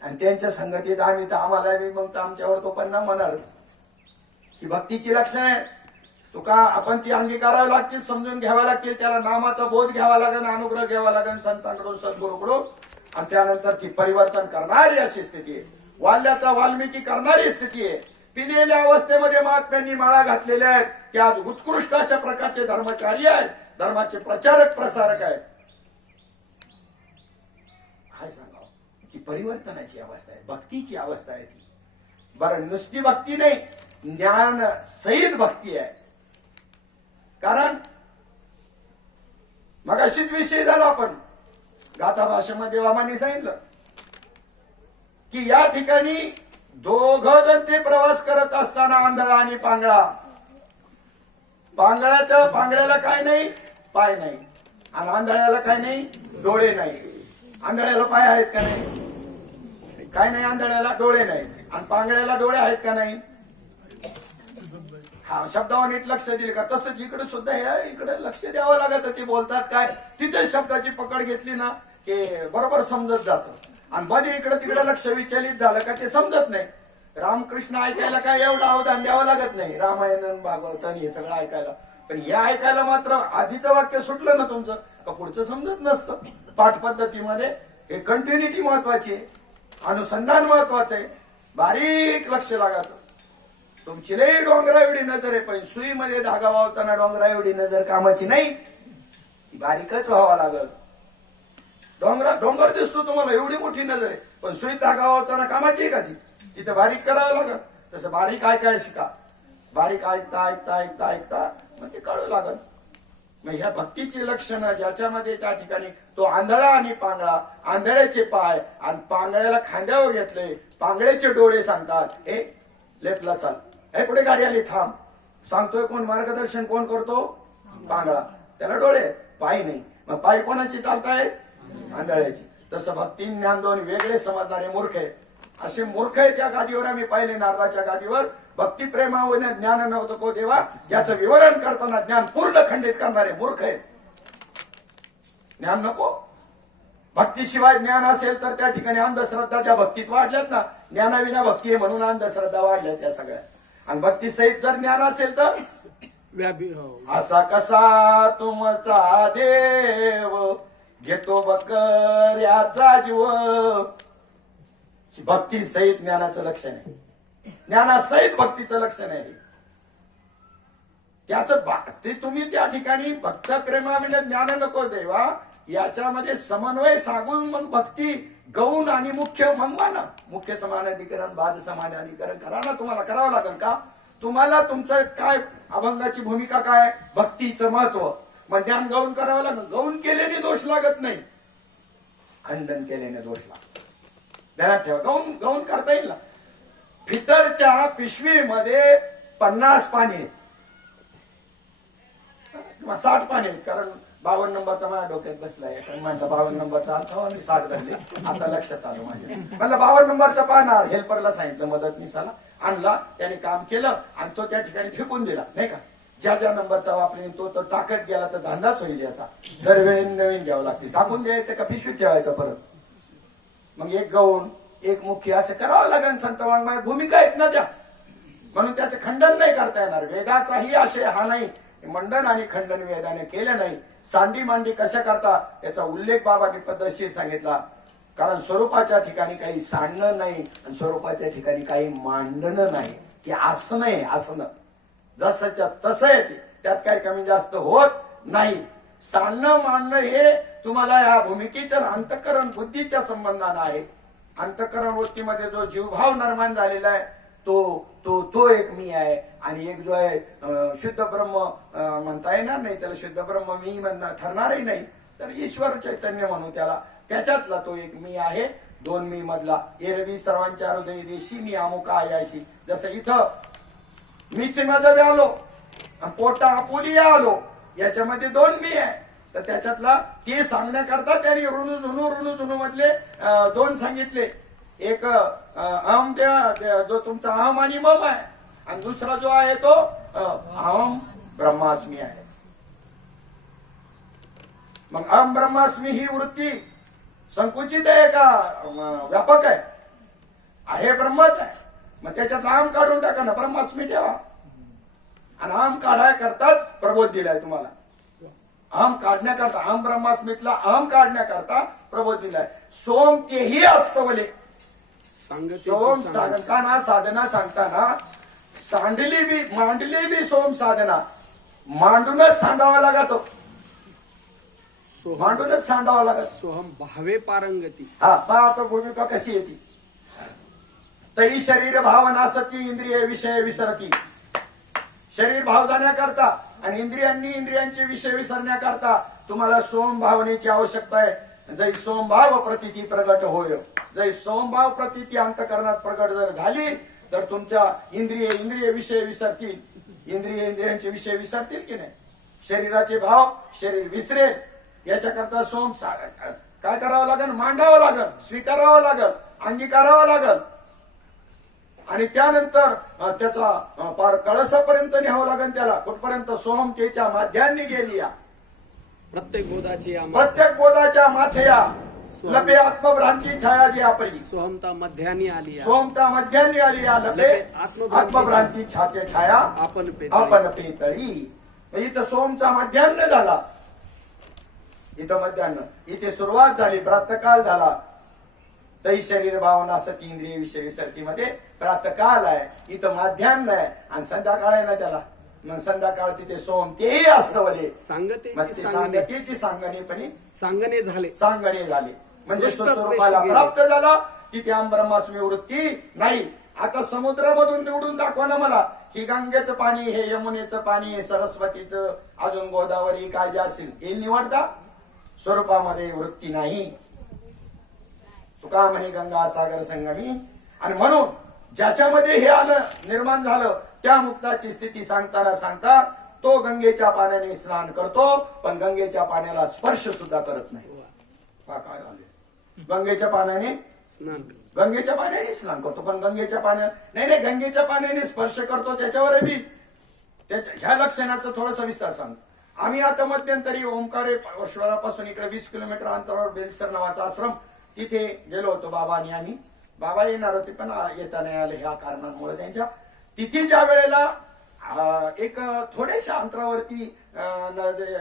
आणि त्यांच्या संगतीत आम्ही तर आम्हाला बी मग आमच्यावर तो परिणाम होणारच की भक्तीची लक्षण आहे. तुका आपण ती अंगीकारावी लागतील समजून घ्याव्या लागतील. त्याला नामाचा बोध घ्यावा लागेल अनुग्रह घ्यावा लागेल संतांकडून सद्गुरूकडून आणि त्यानंतर ती परिवर्तन करणारी अशी स्थिती आहे. वाल्याचा वाल्मिकी करणारी स्थिती आहे. पिलेल्या अवस्थेमध्ये महात्म्यांनी माळा घातलेल्या आहेत की आज उत्कृष्टाच्या प्रकारचे धर्मचारी आहेत धर्माचे प्रचारक प्रसारक आहेत. काय सांगावं ती परिवर्तनाची अवस्था आहे भक्तीची अवस्था आहे ती. बरं नुसती भक्ती नाही ज्ञान सहित भक्ती आहे. कारण मग अशीच विषय झाला आपण गाथा भाषेमध्ये वामाने सांगितलं की या ठिकाणी दोघ जण ते प्रवास करत असताना आंधळा आणि पांगळा. पांगळ्याला काय नाही पाय नाही आणि आंधळ्याला काय नाही डोळे नाही. आंधळ्याला पाय आहेत का नाही काय नाही आंधळ्याला डोळे नाही आणि पांगळ्याला डोळे आहेत का नाही. हा शब्दावर नीट लक्ष दिले का तसंच इकडे सुद्धा हे इकडे लक्ष द्यावं लागत. ते बोलतात काय तिथे शब्दाची पकड घेतली ना की बरोबर समजत जातं आणि मध्ये इकडे तिकडे लक्ष विचलित झालं का ते समजत नाही. रामकृष्ण ऐकायला काय एवढं अवधान द्यावं लागत नाही. रामायण भागवतन हे सगळं ऐकायला पण हे ऐकायला मात्र आधीचं वाक्य सुटलं ना तुमचं का पुढचं समजत नसतं. पाठ पद्धतीमध्ये हे कंटिन्युटी महत्वाची आहे अनुसंधान महत्वाचं आहे. बारीक लक्ष लागत. तुमची लई डोंगरा एवढी नजर आहे पण सुईमध्ये धागा वावताना डोंगरा एवढी नजर कामाची नाही. ती बारीकच व्हावा लागल. डोंगर दिसतो तुम्हाला एवढी मोठी नजर आहे पण सुई धागा वावताना कामाची आहे का ती तिथे बारीक करावं लागल. तसं बारीक ऐकाय शिका. बारीक ऐकता ऐकता ऐकता ऐकता मग ते कळू लागल. मग ह्या भक्तीची लक्षणं ज्याच्यामध्ये त्या ठिकाणी तो आंधळा आणि पांगळा आंधळ्याचे पाय आणि पांगळ्याला खांद्यावर घेतले पांगळ्याचे डोळे सांगतात हे लेफ्टला चाल हे पुढे गाडी आली थांब. सांगतोय कोण मार्गदर्शन कोण करतो पांगळा त्याला डोळे पाय नाही. मग पाय कोणाची चालतायत आंधळ्याची. तसं भक्ती ज्ञान दोन वेगळे समजणारे मूर्ख आहे. असे मूर्ख आहे त्या गादीवर आम्ही पाहिले नारदाच्या गादीवर भक्ती प्रेमावने ज्ञान नव्हतं को देवा याचं विवरण करताना ज्ञान पूर्ण खंडित करणारे मूर्ख आहेत. ज्ञान नको, भक्तीशिवाय ज्ञान असेल तर त्या ठिकाणी अंधश्रद्धा ज्या भक्तीत वाढल्यात ना, ज्ञानाविना भक्ती आहे म्हणून अंधश्रद्धा वाढल्या त्या सगळ्या. आणि भक्ती सहित जर ज्ञान असेल तर असा कसा तुमचा देव घेतो बकऱ्याचा जीव. भक्ती सहित ज्ञानाचं लक्षण आहे, ज्ञानासहित भक्तीचं लक्षण आहे. त्याचं ते तुम्ही त्या ठिकाणी भक्त प्रेमाविना ज्ञान नको देवा याच्यामध्ये समन्वय सांगून मग भक्ती गौण आणि मुख्य मग माना. मुख्य समानाधिकरण बाद समानाधिकरण करा ना, तुम्हाला करावं लागेल का? तुम्हाला तुमचं काय अभंगाची भूमिका काय, भक्तीचं महत्व, मग ज्ञान गौण करावं लागेल. गौण केल्याने दोष लागत नाही, खंडन केल्याने दोष लागतो. ध्यानात ठेवा, गौण गौण करता येईल ना. फिटरच्या पिशवीमध्ये 50 पाणी आहेत किंवा 60 पाणी आहेत, कारण 52 नंबरचा माझ्या डोक्यात बसलाय. कारण माझा 52 नंबरचा अर्थ मी 60 धरले, आता लक्षात आलं माझ्या. मला 52 नंबरचा पाहणार हेल्परला सांगितलं, मदतनीसाला आणला, त्याने काम केलं आणि तो त्या ठिकाणी फेकून दिला नाही का. ज्या ज्या नंबरचा वापरेन तो टाकत गेला तर धंदाच होईल याचा. दरवेळी नवीन घ्यावं लागतील. टाकून द्यायचं का पिशवीत ठेवायचं परत. मग एक गौण एक मुख्य असं करावं लागेल. संत वाङ्मयात भूमिका आहेत ना त्या, म्हणून त्याचं खंडन नाही करता येणार. वेदाचाही आशय हा नाही, मंडन आणि खंडन वेदाने केलं नाही. सांडी मांडी कशा करता याचा उल्लेख बाबांनी पद्धतशीर सांगितला. कारण स्वरूपाच्या ठिकाणी काही सांडणं नाही आणि स्वरूपाच्या ठिकाणी काही मांडणं नाही, की असणं आहे. असणं जसंच्या तसं आहे, त्यात काही कमी जास्त होत नाही. सांडणं मांडणं हे तुम्हाला या भूमिकेच्या अंतःकरण बुद्धीच्या संबंधानं आहे. अंतःकरण वृत्तीमध्ये जो जीवभाव निर्माण झालेला आहे तो एक मी आहे. आणि एक जो आहे शुद्ध ब्रह्म म्हणता येणार नाही त्याला, शुद्ध ब्रह्म मी म्हणणार ठरणारही नाही, तर ईश्वर चैतन्य म्हणू त्याला. त्याच्यातला तो एक मी आहे. 2 मी मधला एरवी सर्वांच्या हृदय देशी मी अमुका आयाशी. जसं इथं मीच नजर आलो आणि पोटा आपुली आलो, याच्यामध्ये 2 मी आहे. तर त्याच्यातला ते सांगण्याकरता त्यांनी ऋणू झुनू मधले 2 सांगितले. एक अहम जो तुमचा अहम आणि मम आहे, आणि दुसरा जो आहे तो अहम ब्रह्मास्मी आहे. मग अहम ब्रह्मास्मी ही वृत्ती संकुचित आहे का व्यापक आहे? आहे ब्रह्मच आहे. मग त्याच्यात अहम काढून टाका ना, ब्रह्मास्मी ठेवा. आणि अहम काढाय करताच प्रबोध दिलाय तुम्हाला. अहम काढण्याकरता, अहम ब्रह्मास्मीतला अहम काढण्याकरता प्रबोध दिलाय. सोम तेही अस्तवले. सोम सांगताना साधना सांगताना मांडली बी सोम साधना मांडूनच सांडावा लागतो. मांडूनच सांडावा लागत. सोहम भावे पारंगती. हा पहा आता भूमिका कशी येते. तई शरीर भावनासती इंद्रिय विषय विसरती. शरीर भाव जाण्याकरता आणि इंद्रियांचे विषय विसरण्याकरता तुम्हाला सोम भावनेची आवश्यकता आहे. जै सोमभाव प्रतीती प्रगट होय. जै सोमभाव प्रतीती अंतःकरणात प्रगट जर झाली तर तुमच्या इंद्रिय विषय विसरतील. इंद्रियांचे विषय विसरतील की नाही. शरीराचे भाव शरीर विसरेल. याच्याकरता सोम काय करावं लागेल? मांडावं लागेल, स्वीकारावं लागेल, अंगीकारावं लागेल. आणि त्यानंतर त्याचा पार कळसापर्यंत न्यावं लागेल. त्याला कुठपर्यंत? सोमतेच्या माध्यांनी गेली या. प्रत्येक बोधाच्या माथ्या लपे आत्मभ्रांती छाया जी आपली. सोहमता मध्यानी आली. सोमता मध्यानी आली या लपे आत्मभ्रांती छाया आपण पेतळी. इथं सोमचा मध्यान्न झाला. इथं मध्यान्न, इथे सुरुवात झाली, प्रातःकाल झाला. तै शरीर भावना सती इंद्रिय विषय विसरती मध्ये प्रातःकाल आहे, इथं माध्यान्ह आहे आणि संध्याकाळ आहे ना त्याला. मग संध्याकाळ तिथे सोम तेही अस्तवले. सांगतेची सांगणे झाले म्हणजे स्वस्वरूपाला प्राप्त झाला. तिथे आम ब्रह्मास्मी वृत्ती नाही. आता समुद्रामधून निवडून दाखवा ना मला, ही गंगेचं पाणी, हे यमुनेचं पाणी, हे सरस्वतीचं, अजून गोदावरी काय जे असतील हे निवडता. स्वरूपामध्ये वृत्ती नाही. तुका म्हणे गंगा सागर संगमी. आणि म्हणून ज्याच्यामध्ये हे आलं, निर्माण झालं, त्या मुक्ताची स्थिती सांगता तो गंगेच्या पाण्याने स्नान करतो, पण गंगेच्या पाण्याला स्पर्श सुद्धा करत नाही. काय झाले? गंगेच्या पाण्याने स्नान गंगेच्या पाण्याने स्नान करतो, पण गंगेच्या पाण्या नाही गंगेच्या पाण्याने स्पर्श करतो त्याच्यावर बी त्याच्या ह्या लक्षणाचं थोडं सविस्तर सांगतो. आम्ही आता मध्यंतरी ओंकारेश्वरापासून इकडे 20 किलोमीटर अंतरावर बेलसर नावाचा आश्रम, तिथे गेलो होतो बाबा आणि आम्ही. बाबा येणार होते पण येता नाही आले ह्या कारणांमुळे त्यांच्या. तिथे ज्या वेळेला एक थोड्याशा अंतरावरती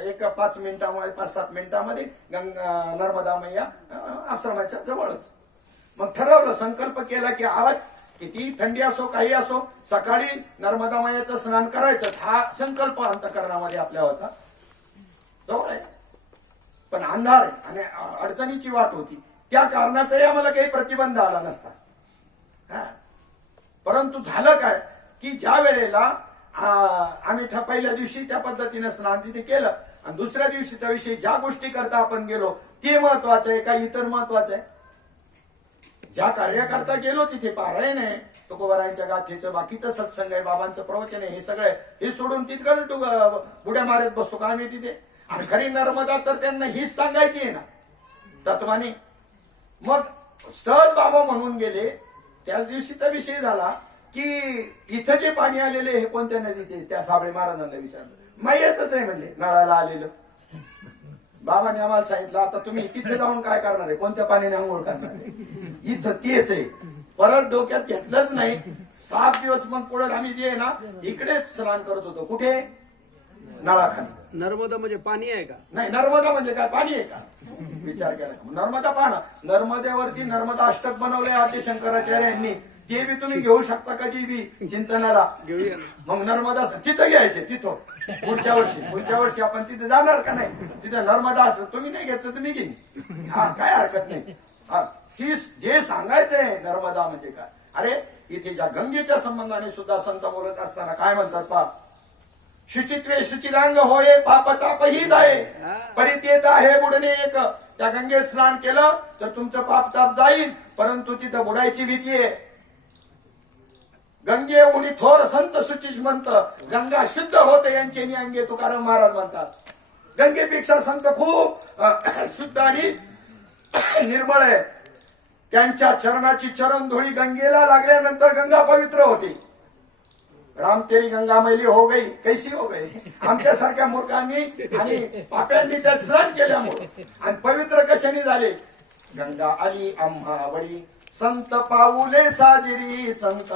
एक 5-7 मिनिटामध्ये नर्मदा मैया आश्रमाच्या जवळच. मग ठरवलं, संकल्प केला की आज किती थंडी असो काही असो सकाळी नर्मदा मैयाचं स्नान करायचं. हा संकल्प अंतःकरणामध्ये आपल्या होता. जवळ आहे पण अंधार आहे आणि अडचणीची वाट होती, त्या कारणाचाही आम्हाला काही प्रतिबंध आला नसता. परंतु झालं काय की ज्या वेळेला आम्ही पहिल्या दिवशी त्या पद्धतीने स्नान तिथे केलं आणि दुसऱ्या दिवशीच्या विषयी ज्या गोष्टी करता आपण गेलो ते महत्वाचं आहे का इतर महत्वाचं आहे? ज्या कार्यकर्ता गेलो तिथे पारायण आहे, तुकोबारायांच्या गाथेचं, बाकीचं सत्संग आहे, बाबांचं प्रवचन आहे, हे सगळं हे सोडून तिथं बुड्या मारत बसतो का आम्ही तिथे? आणि खरी नर्मदा तर त्यांना हीच सांगायची आहे ना तत्वाने. मग सहज बाबा म्हणून गेले. त्याच दिवशीचा विषय झाला की इथं जे पाणी आलेले हे कोणत्या नदीचे? त्या साबळे महाराजांना विचारलं. मैयाचंच आहे म्हणले, नळाला आलेलं. बाबाने आम्हाला सांगितलं आता तुम्ही तिथे जाऊन काय करणार आहे, कोणत्या पाण्याने आंघोळ करणार आहे? इथं तेच आहे. परत डोक्यात घेतलंच नाही. 7 दिवस मग पुढे आम्ही जे आहे ना इकडेच स्नान करत होतो. कुठे? नळाखाली. नर्मदा म्हणजे पाणी आहे का? नाही, नर्मदा म्हणजे काय पाणी आहे का? विचार केला. नर्मदा पाहणं, नर्मदेवरती नर्मदा अष्टक बनवलंय आद्य शंकराचार्य यांनी. ते बी तुम्ही घेऊ शकता कधी बी चिंतनाला. घेऊया ना. मग नर्मदा तिथं घ्यायचे, तिथं पुढच्या वर्षी आपण तिथे जाणार का नाही? तिथे नर्मदा असं तुम्ही नाही घेतलं तुम्ही घेईन, हा काय हरकत नाही. हा ती जे सांगायचंय नर्मदा म्हणजे काय. अरे इथे ज्या गंगेच्या संबंधाने सुद्धा संत बोलत असताना काय म्हणतात पा, शुचित्वे शुचिरांग होय पापताप ही जाये परितेत आहे बुडणे एक. त्या गंगे स्नान केलं तर तुमचं पाप ताप जाईल, परंतु तिथं बुडायची भीती आहे. गंगे उनी थोर संत सुचिश म्हणत गंगा शुद्ध होते यांचे अंगे तुकाराम महाराज म्हणतात. गंगेपेक्षा संत खूप शुद्ध आणि निर्मळ आहे. त्यांच्या चरणाची चरण धुळी गंगेला लागल्यानंतर गंगा पवित्र होते. राम तेरी गंगा मैली हो गई, कैसी हो गई? आमच्यासारख्या मूर्खांनी आणि पाप्यांनी त्यात स्नान केल्यामुळे. आणि पवित्र कशाने झाले? गंगा आली आम्हावरी संत पाऊले साजिरी संत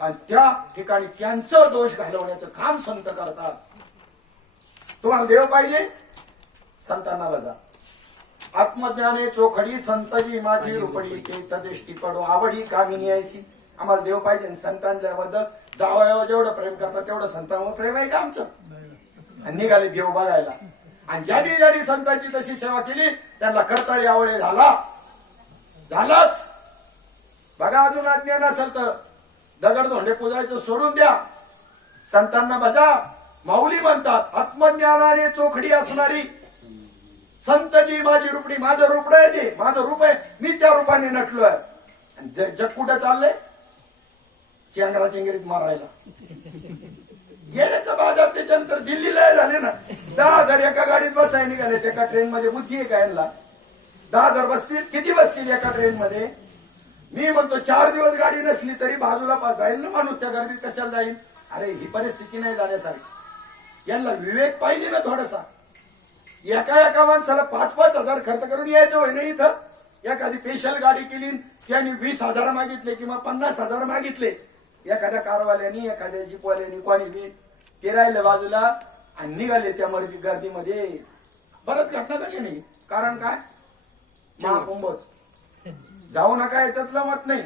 आणि त्या ठिकाणी त्यांचं दोष घालवण्याचं काम संत करतात. तुम्हाला देव पाहिजे? संतांना बघा. आत्मज्ञाने चोखडी संतजी माझी रुपडी दृष्टी पडो आवडी कामिनी ऐसी. आम्हाला देव पाहिजे. संतांच्या बद्दल जावयावर जेवढं प्रेम करतात तेवढं संतांवर प्रेम आहे का आमचं? आणि निघाले देव बघायला. आणि ज्यांनी संतांची तशी सेवा केली त्यांना करताळी आवळे झालाच. बघा अजून अज्ञान असेल तर दगड धोंडे पुजायचं सोडून द्या. संतांना बजा माऊली म्हणतात. आत्मज्ञानाने चोखडी असणारी संतजी माझी रुपडी. माझं रूप आहे ते, माझं रूप आहे, मी त्या रूपाने नटलोय. जग कुठं चाललंय? चेंगरा चेंगरीत मारायला. येण्याचा बाजार त्याच्यानंतर दिल्लीला झाले ना. 10,000 एका गाडीत बसाय निघाले. एका ट्रेन मध्ये बुद्धी आहे का यांना? 10,000 बसतील. किती बसतील एका ट्रेन मध्ये? मी म्हणतो 4 दिवस गाडी नसली तरी बाजूला जाईल ना माणूस. त्या गर्दीत कशाला जाईल? अरे ही परिस्थिती नाही जाण्यासारखी. यांना विवेक पाहिजे ना थोडासा. एका माणसाला 5-5 हजार खर्च करून यायचं होय ना इथं. एखादी स्पेशल गाडी केली त्यांनी 20,000 मागितले किंवा 50,000 मागितले. एखाद्या कारवाल्यानी एखाद्या जीपवाल्यानी कोणी बी ते राहिलं बाजूला आणि निघाले त्या गर्दीमध्ये. परत घटना झाली नाही. कारण काय? महाकुंभच. जाऊ नका याच्यातलं मत नाही.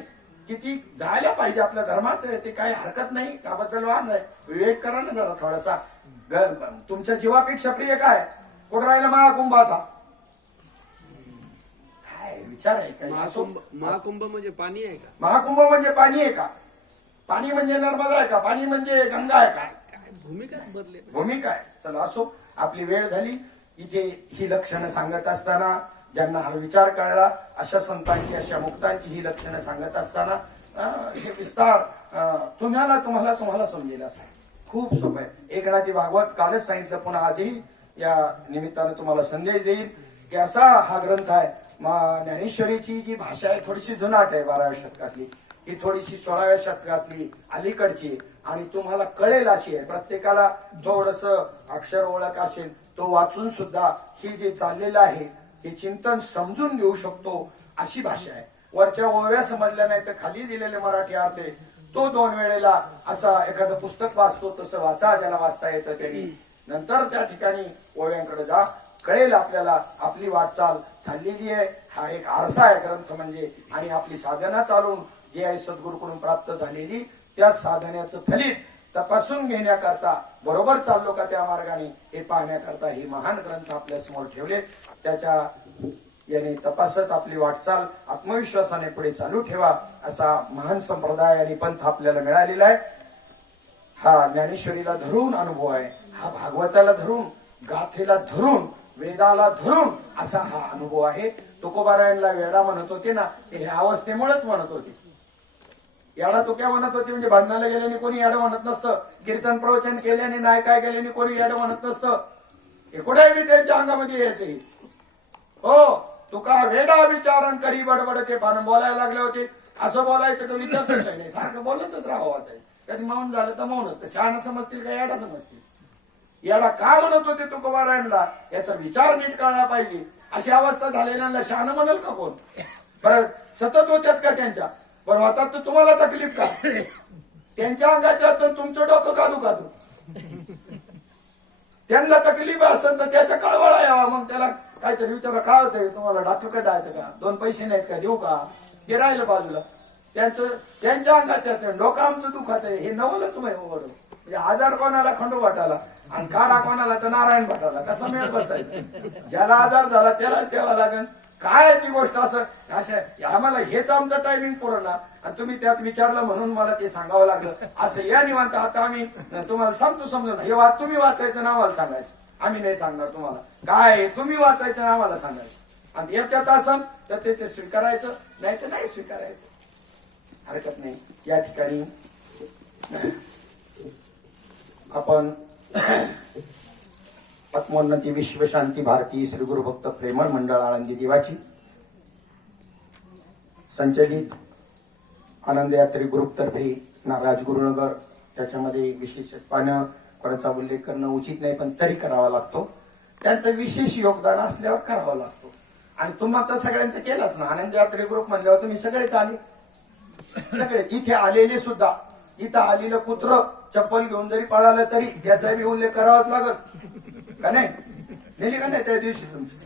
किती जायला पाहिजे आपल्या धर्माचं आहे ते काही हरकत नाही. त्याबद्दल वाद नाही. विवेक करा ना जरा थोडासा. तुमच्या जीवापेक्षा प्रिय काय? कुठं राहिला महाकुंभ? आता काय विचार आहे काय? महाकुंभ म्हणजे पाणी आहे का? महाकुंभ म्हणजे पाणी आहे का? पाणी म्हणजे नर्मदा आहे का? पाणी म्हणजे गंगा आहे का? भूमिका बदले. भूमिका आहे. चला असो, आपली वेळ झाली. इथे ही लक्षणं सांगत असताना ज्यांना हा विचार कळला अशा संतांची अशा मुक्तांची ही लक्षणं सांगत असताना हे विस्तार तुम्हाला समजेल असं खूप सोपं आहे. एकनाथी भागवत कालच सांगितलं, पुन्हा आजही या निमित्तानं तुम्हाला संदेश देईल की असा हा ग्रंथ आहे. ज्ञानेश्वरीची जी भाषा आहे थोडीशी जुनाट आहे, 12व्या शतकातली. ही थोडीशी 16व्या शतकातली अलीकडची आणि तुम्हाला कळेल अशी आहे. प्रत्येकाला थोडस अक्षर ओळख असेल तो वाचून सुद्धा ही जे चाललेलं आहे हे चिंतन समजून घेऊ शकतो अशी भाषा आहे. वरच्या ओव्या समजल्या नाही तर खाली दिलेले मराठी अर्थ आहे तो 2 वेळेला असा एखादं पुस्तक वाचतो तसं वाचा, ज्याला वाचता येतं त्यांनी. नंतर त्या ठिकाणी ओव्यांकडे जा, कळेल आपल्याला आपली वाटचाल चाललेली आहे. हा एक आरसा आहे ग्रंथ म्हणजे. आणि आपली साधना चालून जी आहे सद्गुरूकडून प्राप्त झालेली त्या साधनेचं फलित तपासून घेण्याकरता, बरोबर चाललो का त्या मार्गाने हे पाहण्याकरता हे महान ग्रंथ आपल्या समोर ठेवले. त्याच्या याने तपासत आपली वाटचाल आत्मविश्वासाने पुढे चालू ठेवा असा महान संप्रदाय आणि पंथ आपल्याला मिळालेला आहे. हा ज्ञानेश्वरीला धरून अनुभव आहे. हा भागवताला धरून, गाथेला धरून, वेदाला धरून असा हा अनुभव आहे. तुकोबारायणला वेडा म्हणत होते ना, ते ह्या अवस्थेमुळेच म्हणत होते. याडा तुक्या म्हणत होते म्हणजे बांधण्याला गेल्याने कोणी याडं म्हणत नसतं, कीर्तन प्रवचन केल्याने नाही काय केल्याने कोणी याडं म्हणत नसतं. एकुढे बी त्यांच्या अंगामध्ये यायचे. हो, तुका वेडा विचारण करी बडबड ते पान बोलायला लागले होते. असं बोलायचं तर विचारतच नाही, सारखं बोलतच राहावं. कधी मौन झालं तर मौनच. शहाणा समजतील का याडा समजतील? याडा का म्हणत होते तुकोबारायणला याचा विचार नीट कळला पाहिजे. अशी अवस्था झालेल्यांना शहाणं म्हणेल का कोण? बरं सतत होत्यात का त्यांच्या? बरं आता तर तुम्हाला तकलीफ का? त्यांच्या अंगाच्या तर तुमचं डोकं काढू काढू. त्यांना तकलीफ असेल तर त्याचा कळवळा यावा. मग त्याला काहीतरी विचारा, काय होतंय तुम्हाला, डॉक्टर काय जायचं का, 2 पैसे नाहीत का, देऊ का? ते राहिलं बाजूला. त्यांच्या अंगात डोकं आमचं दुखात आहे हे नवलच म्हणजे आजार कोणाला खंडोबाटाला आणि काढा कोणाला तर नारायण भटाला. कसा मेळ बसायचा? ज्याला आजार झाला त्याला द्यावा लागेल. काय ती गोष्ट असं आम्हाला हेच आमचं टायमिंग पुरवला आणि तुम्ही त्यात विचारलं म्हणून मला ते सांगावं लागलं. असं या निवांत आता आम्ही तुम्हाला सांगतो समजून. हे तुम्ही वाचायचं ना आम्हाला सांगायचं, आम्ही नाही सांगणार तुम्हाला. काय तुम्ही वाचायचं ना आम्हाला सांगायचं. आणि याच्यात असन तर ते स्वीकारायचं, नाही तर नाही स्वीकारायचं, हरकत नाही. या ठिकाणी आपण आत्मोन्नती विश्वशांती भारती श्री गुरुभक्त प्रेमळ मंडळ आळंदी देवाची संचलित आनंद यात्री ग्रुप तर्फे राजगुरुनगर, त्याच्यामध्ये विशेषत्वानं कोणाचा उल्लेख करणं उचित नाही पण तरी करावा लागतो. त्यांचं विशेष योगदान असल्यावर करावं लागतो. आणि तुमचा सगळ्यांचं केलंच ना. आनंद यात्री ग्रुप म्हणल्यावर तुम्ही सगळेच आले, सगळे इथे आलेले सुद्धा. इथं आलेलं कुत्र चप्पल घेऊन जरी पळालं तरी त्याचा बी उल्लेख करावाच लागत का नाही? नेली का नाही त्या दिवशी तुमची?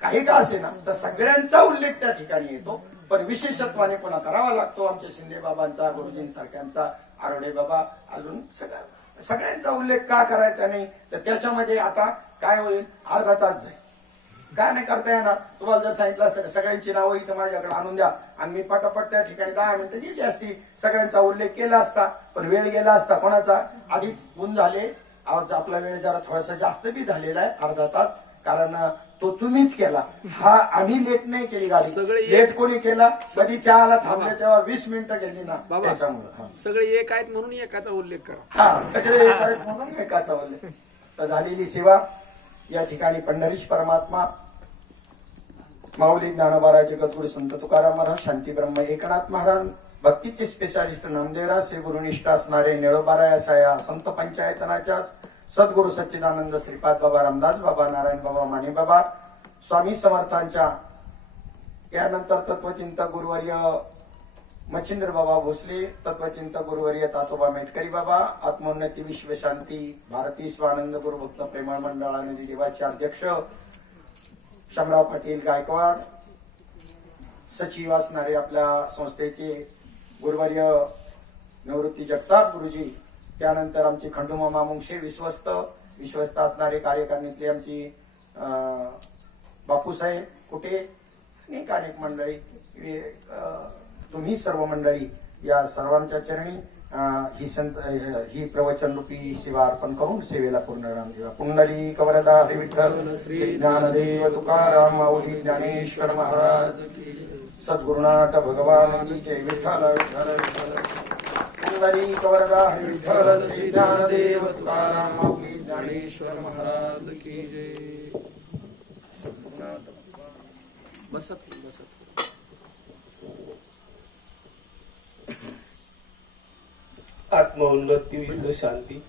काही का असे ना तर सगळ्यांचा उल्लेख त्या ठिकाणी येतो. पण विशेषत्वाने पुन्हा करावा लागतो. आमच्या शिंदे बाबांचा, गुरुजींसारख्यांचा, आरोडे बाबा, अजून सगळ्यांचा उल्लेख का करायचा नाही? तर त्याच्यामध्ये आता काय होईल, अर्धा तास जाईल. काय नाही करता येणार. तुम्हाला जर सांगितलं असतं सगळ्यांची नावं इथं माझ्याकडे आणून द्या आणि मी पटापट त्या ठिकाणी 10 मिनिटं दिली असती, सगळ्यांचा उल्लेख केला असता. पण वेळ गेला असता कोणाचा, आधीच ऊन झाले. आज आपला वेळ जरा थोडासा जास्त बी झालेला आहे, अर्धा तास. कारण तो तुम्हीच केला, हा आम्ही लेट नाही केली गाडी. लेट कोणी केला? कधी चहाला थांबले तेव्हा 20 मिनिटं गेली ना, त्याच्यामुळे. सगळे एक आहेत म्हणून एकाचा उल्लेख करा. हा, सगळे एक आहेत म्हणून एकाचा उल्लेख. तर झालेली सेवा या ठिकाणी पंढरीश परमात्मा, माऊली ज्ञानोबा जगद्गुरु संत तुकाराम महाराज, शांती ब्रह्म एकनाथ महाराज, भक्तीचे स्पेशालिस्ट नामदेवराज, श्री गुरुनिष्ठ असणारे निळोबाराय असा या संत पंचायतनाच्या सद्गुरु सच्चिदानंद श्रीपाद बाबा, रामदास बाबा, नारायण बाबा, माने बाबा, स्वामी समर्थांच्या, यानंतर तत्वचिंतक गुरुवर्य मच्छिंद्र बाबा भोसले, तत्वचिंतक गुरुवर्य तातोबा मेटकरी बाबा, आत्मोन्नती विश्वशांती भारती स्वानंद गुरुभक्त प्रेमळ मंडळ आनंदी देवाचे अध्यक्ष शामराव पाटील गायकवाड, सचिव असणारे आपल्या संस्थेचे गुरुवर्य निवृत्ती जगताप गुरुजी, त्यानंतर आमचे खंडूमामा मुंगशे विश्वस्त असणारे कार्यकारिणीतले आमची बापूसाहेब कुठे, अनेक मंडळी, तुम्ही सर्व मंडळी या सर्वांच्या चरणी ही प्रवचन रूपी सेवा अर्पण करून सेवेला पूर्णविराम देवा. पुंडली कवरदा हरी विठ्ठल श्री ज्ञानदेव तुकाराम माऊली ज्ञानेश्वर महाराज सद्गुरुनाथ भगवान की जय. विठ्ठल विठ्ठल विठ्ठल. पुंडली कवरदा हरी विठ्ठल श्री ज्ञानदेव तुकाराम माऊली ज्ञानेश्वर महाराज की जय. बसत बसत आत्मोन्नती विश्व शांती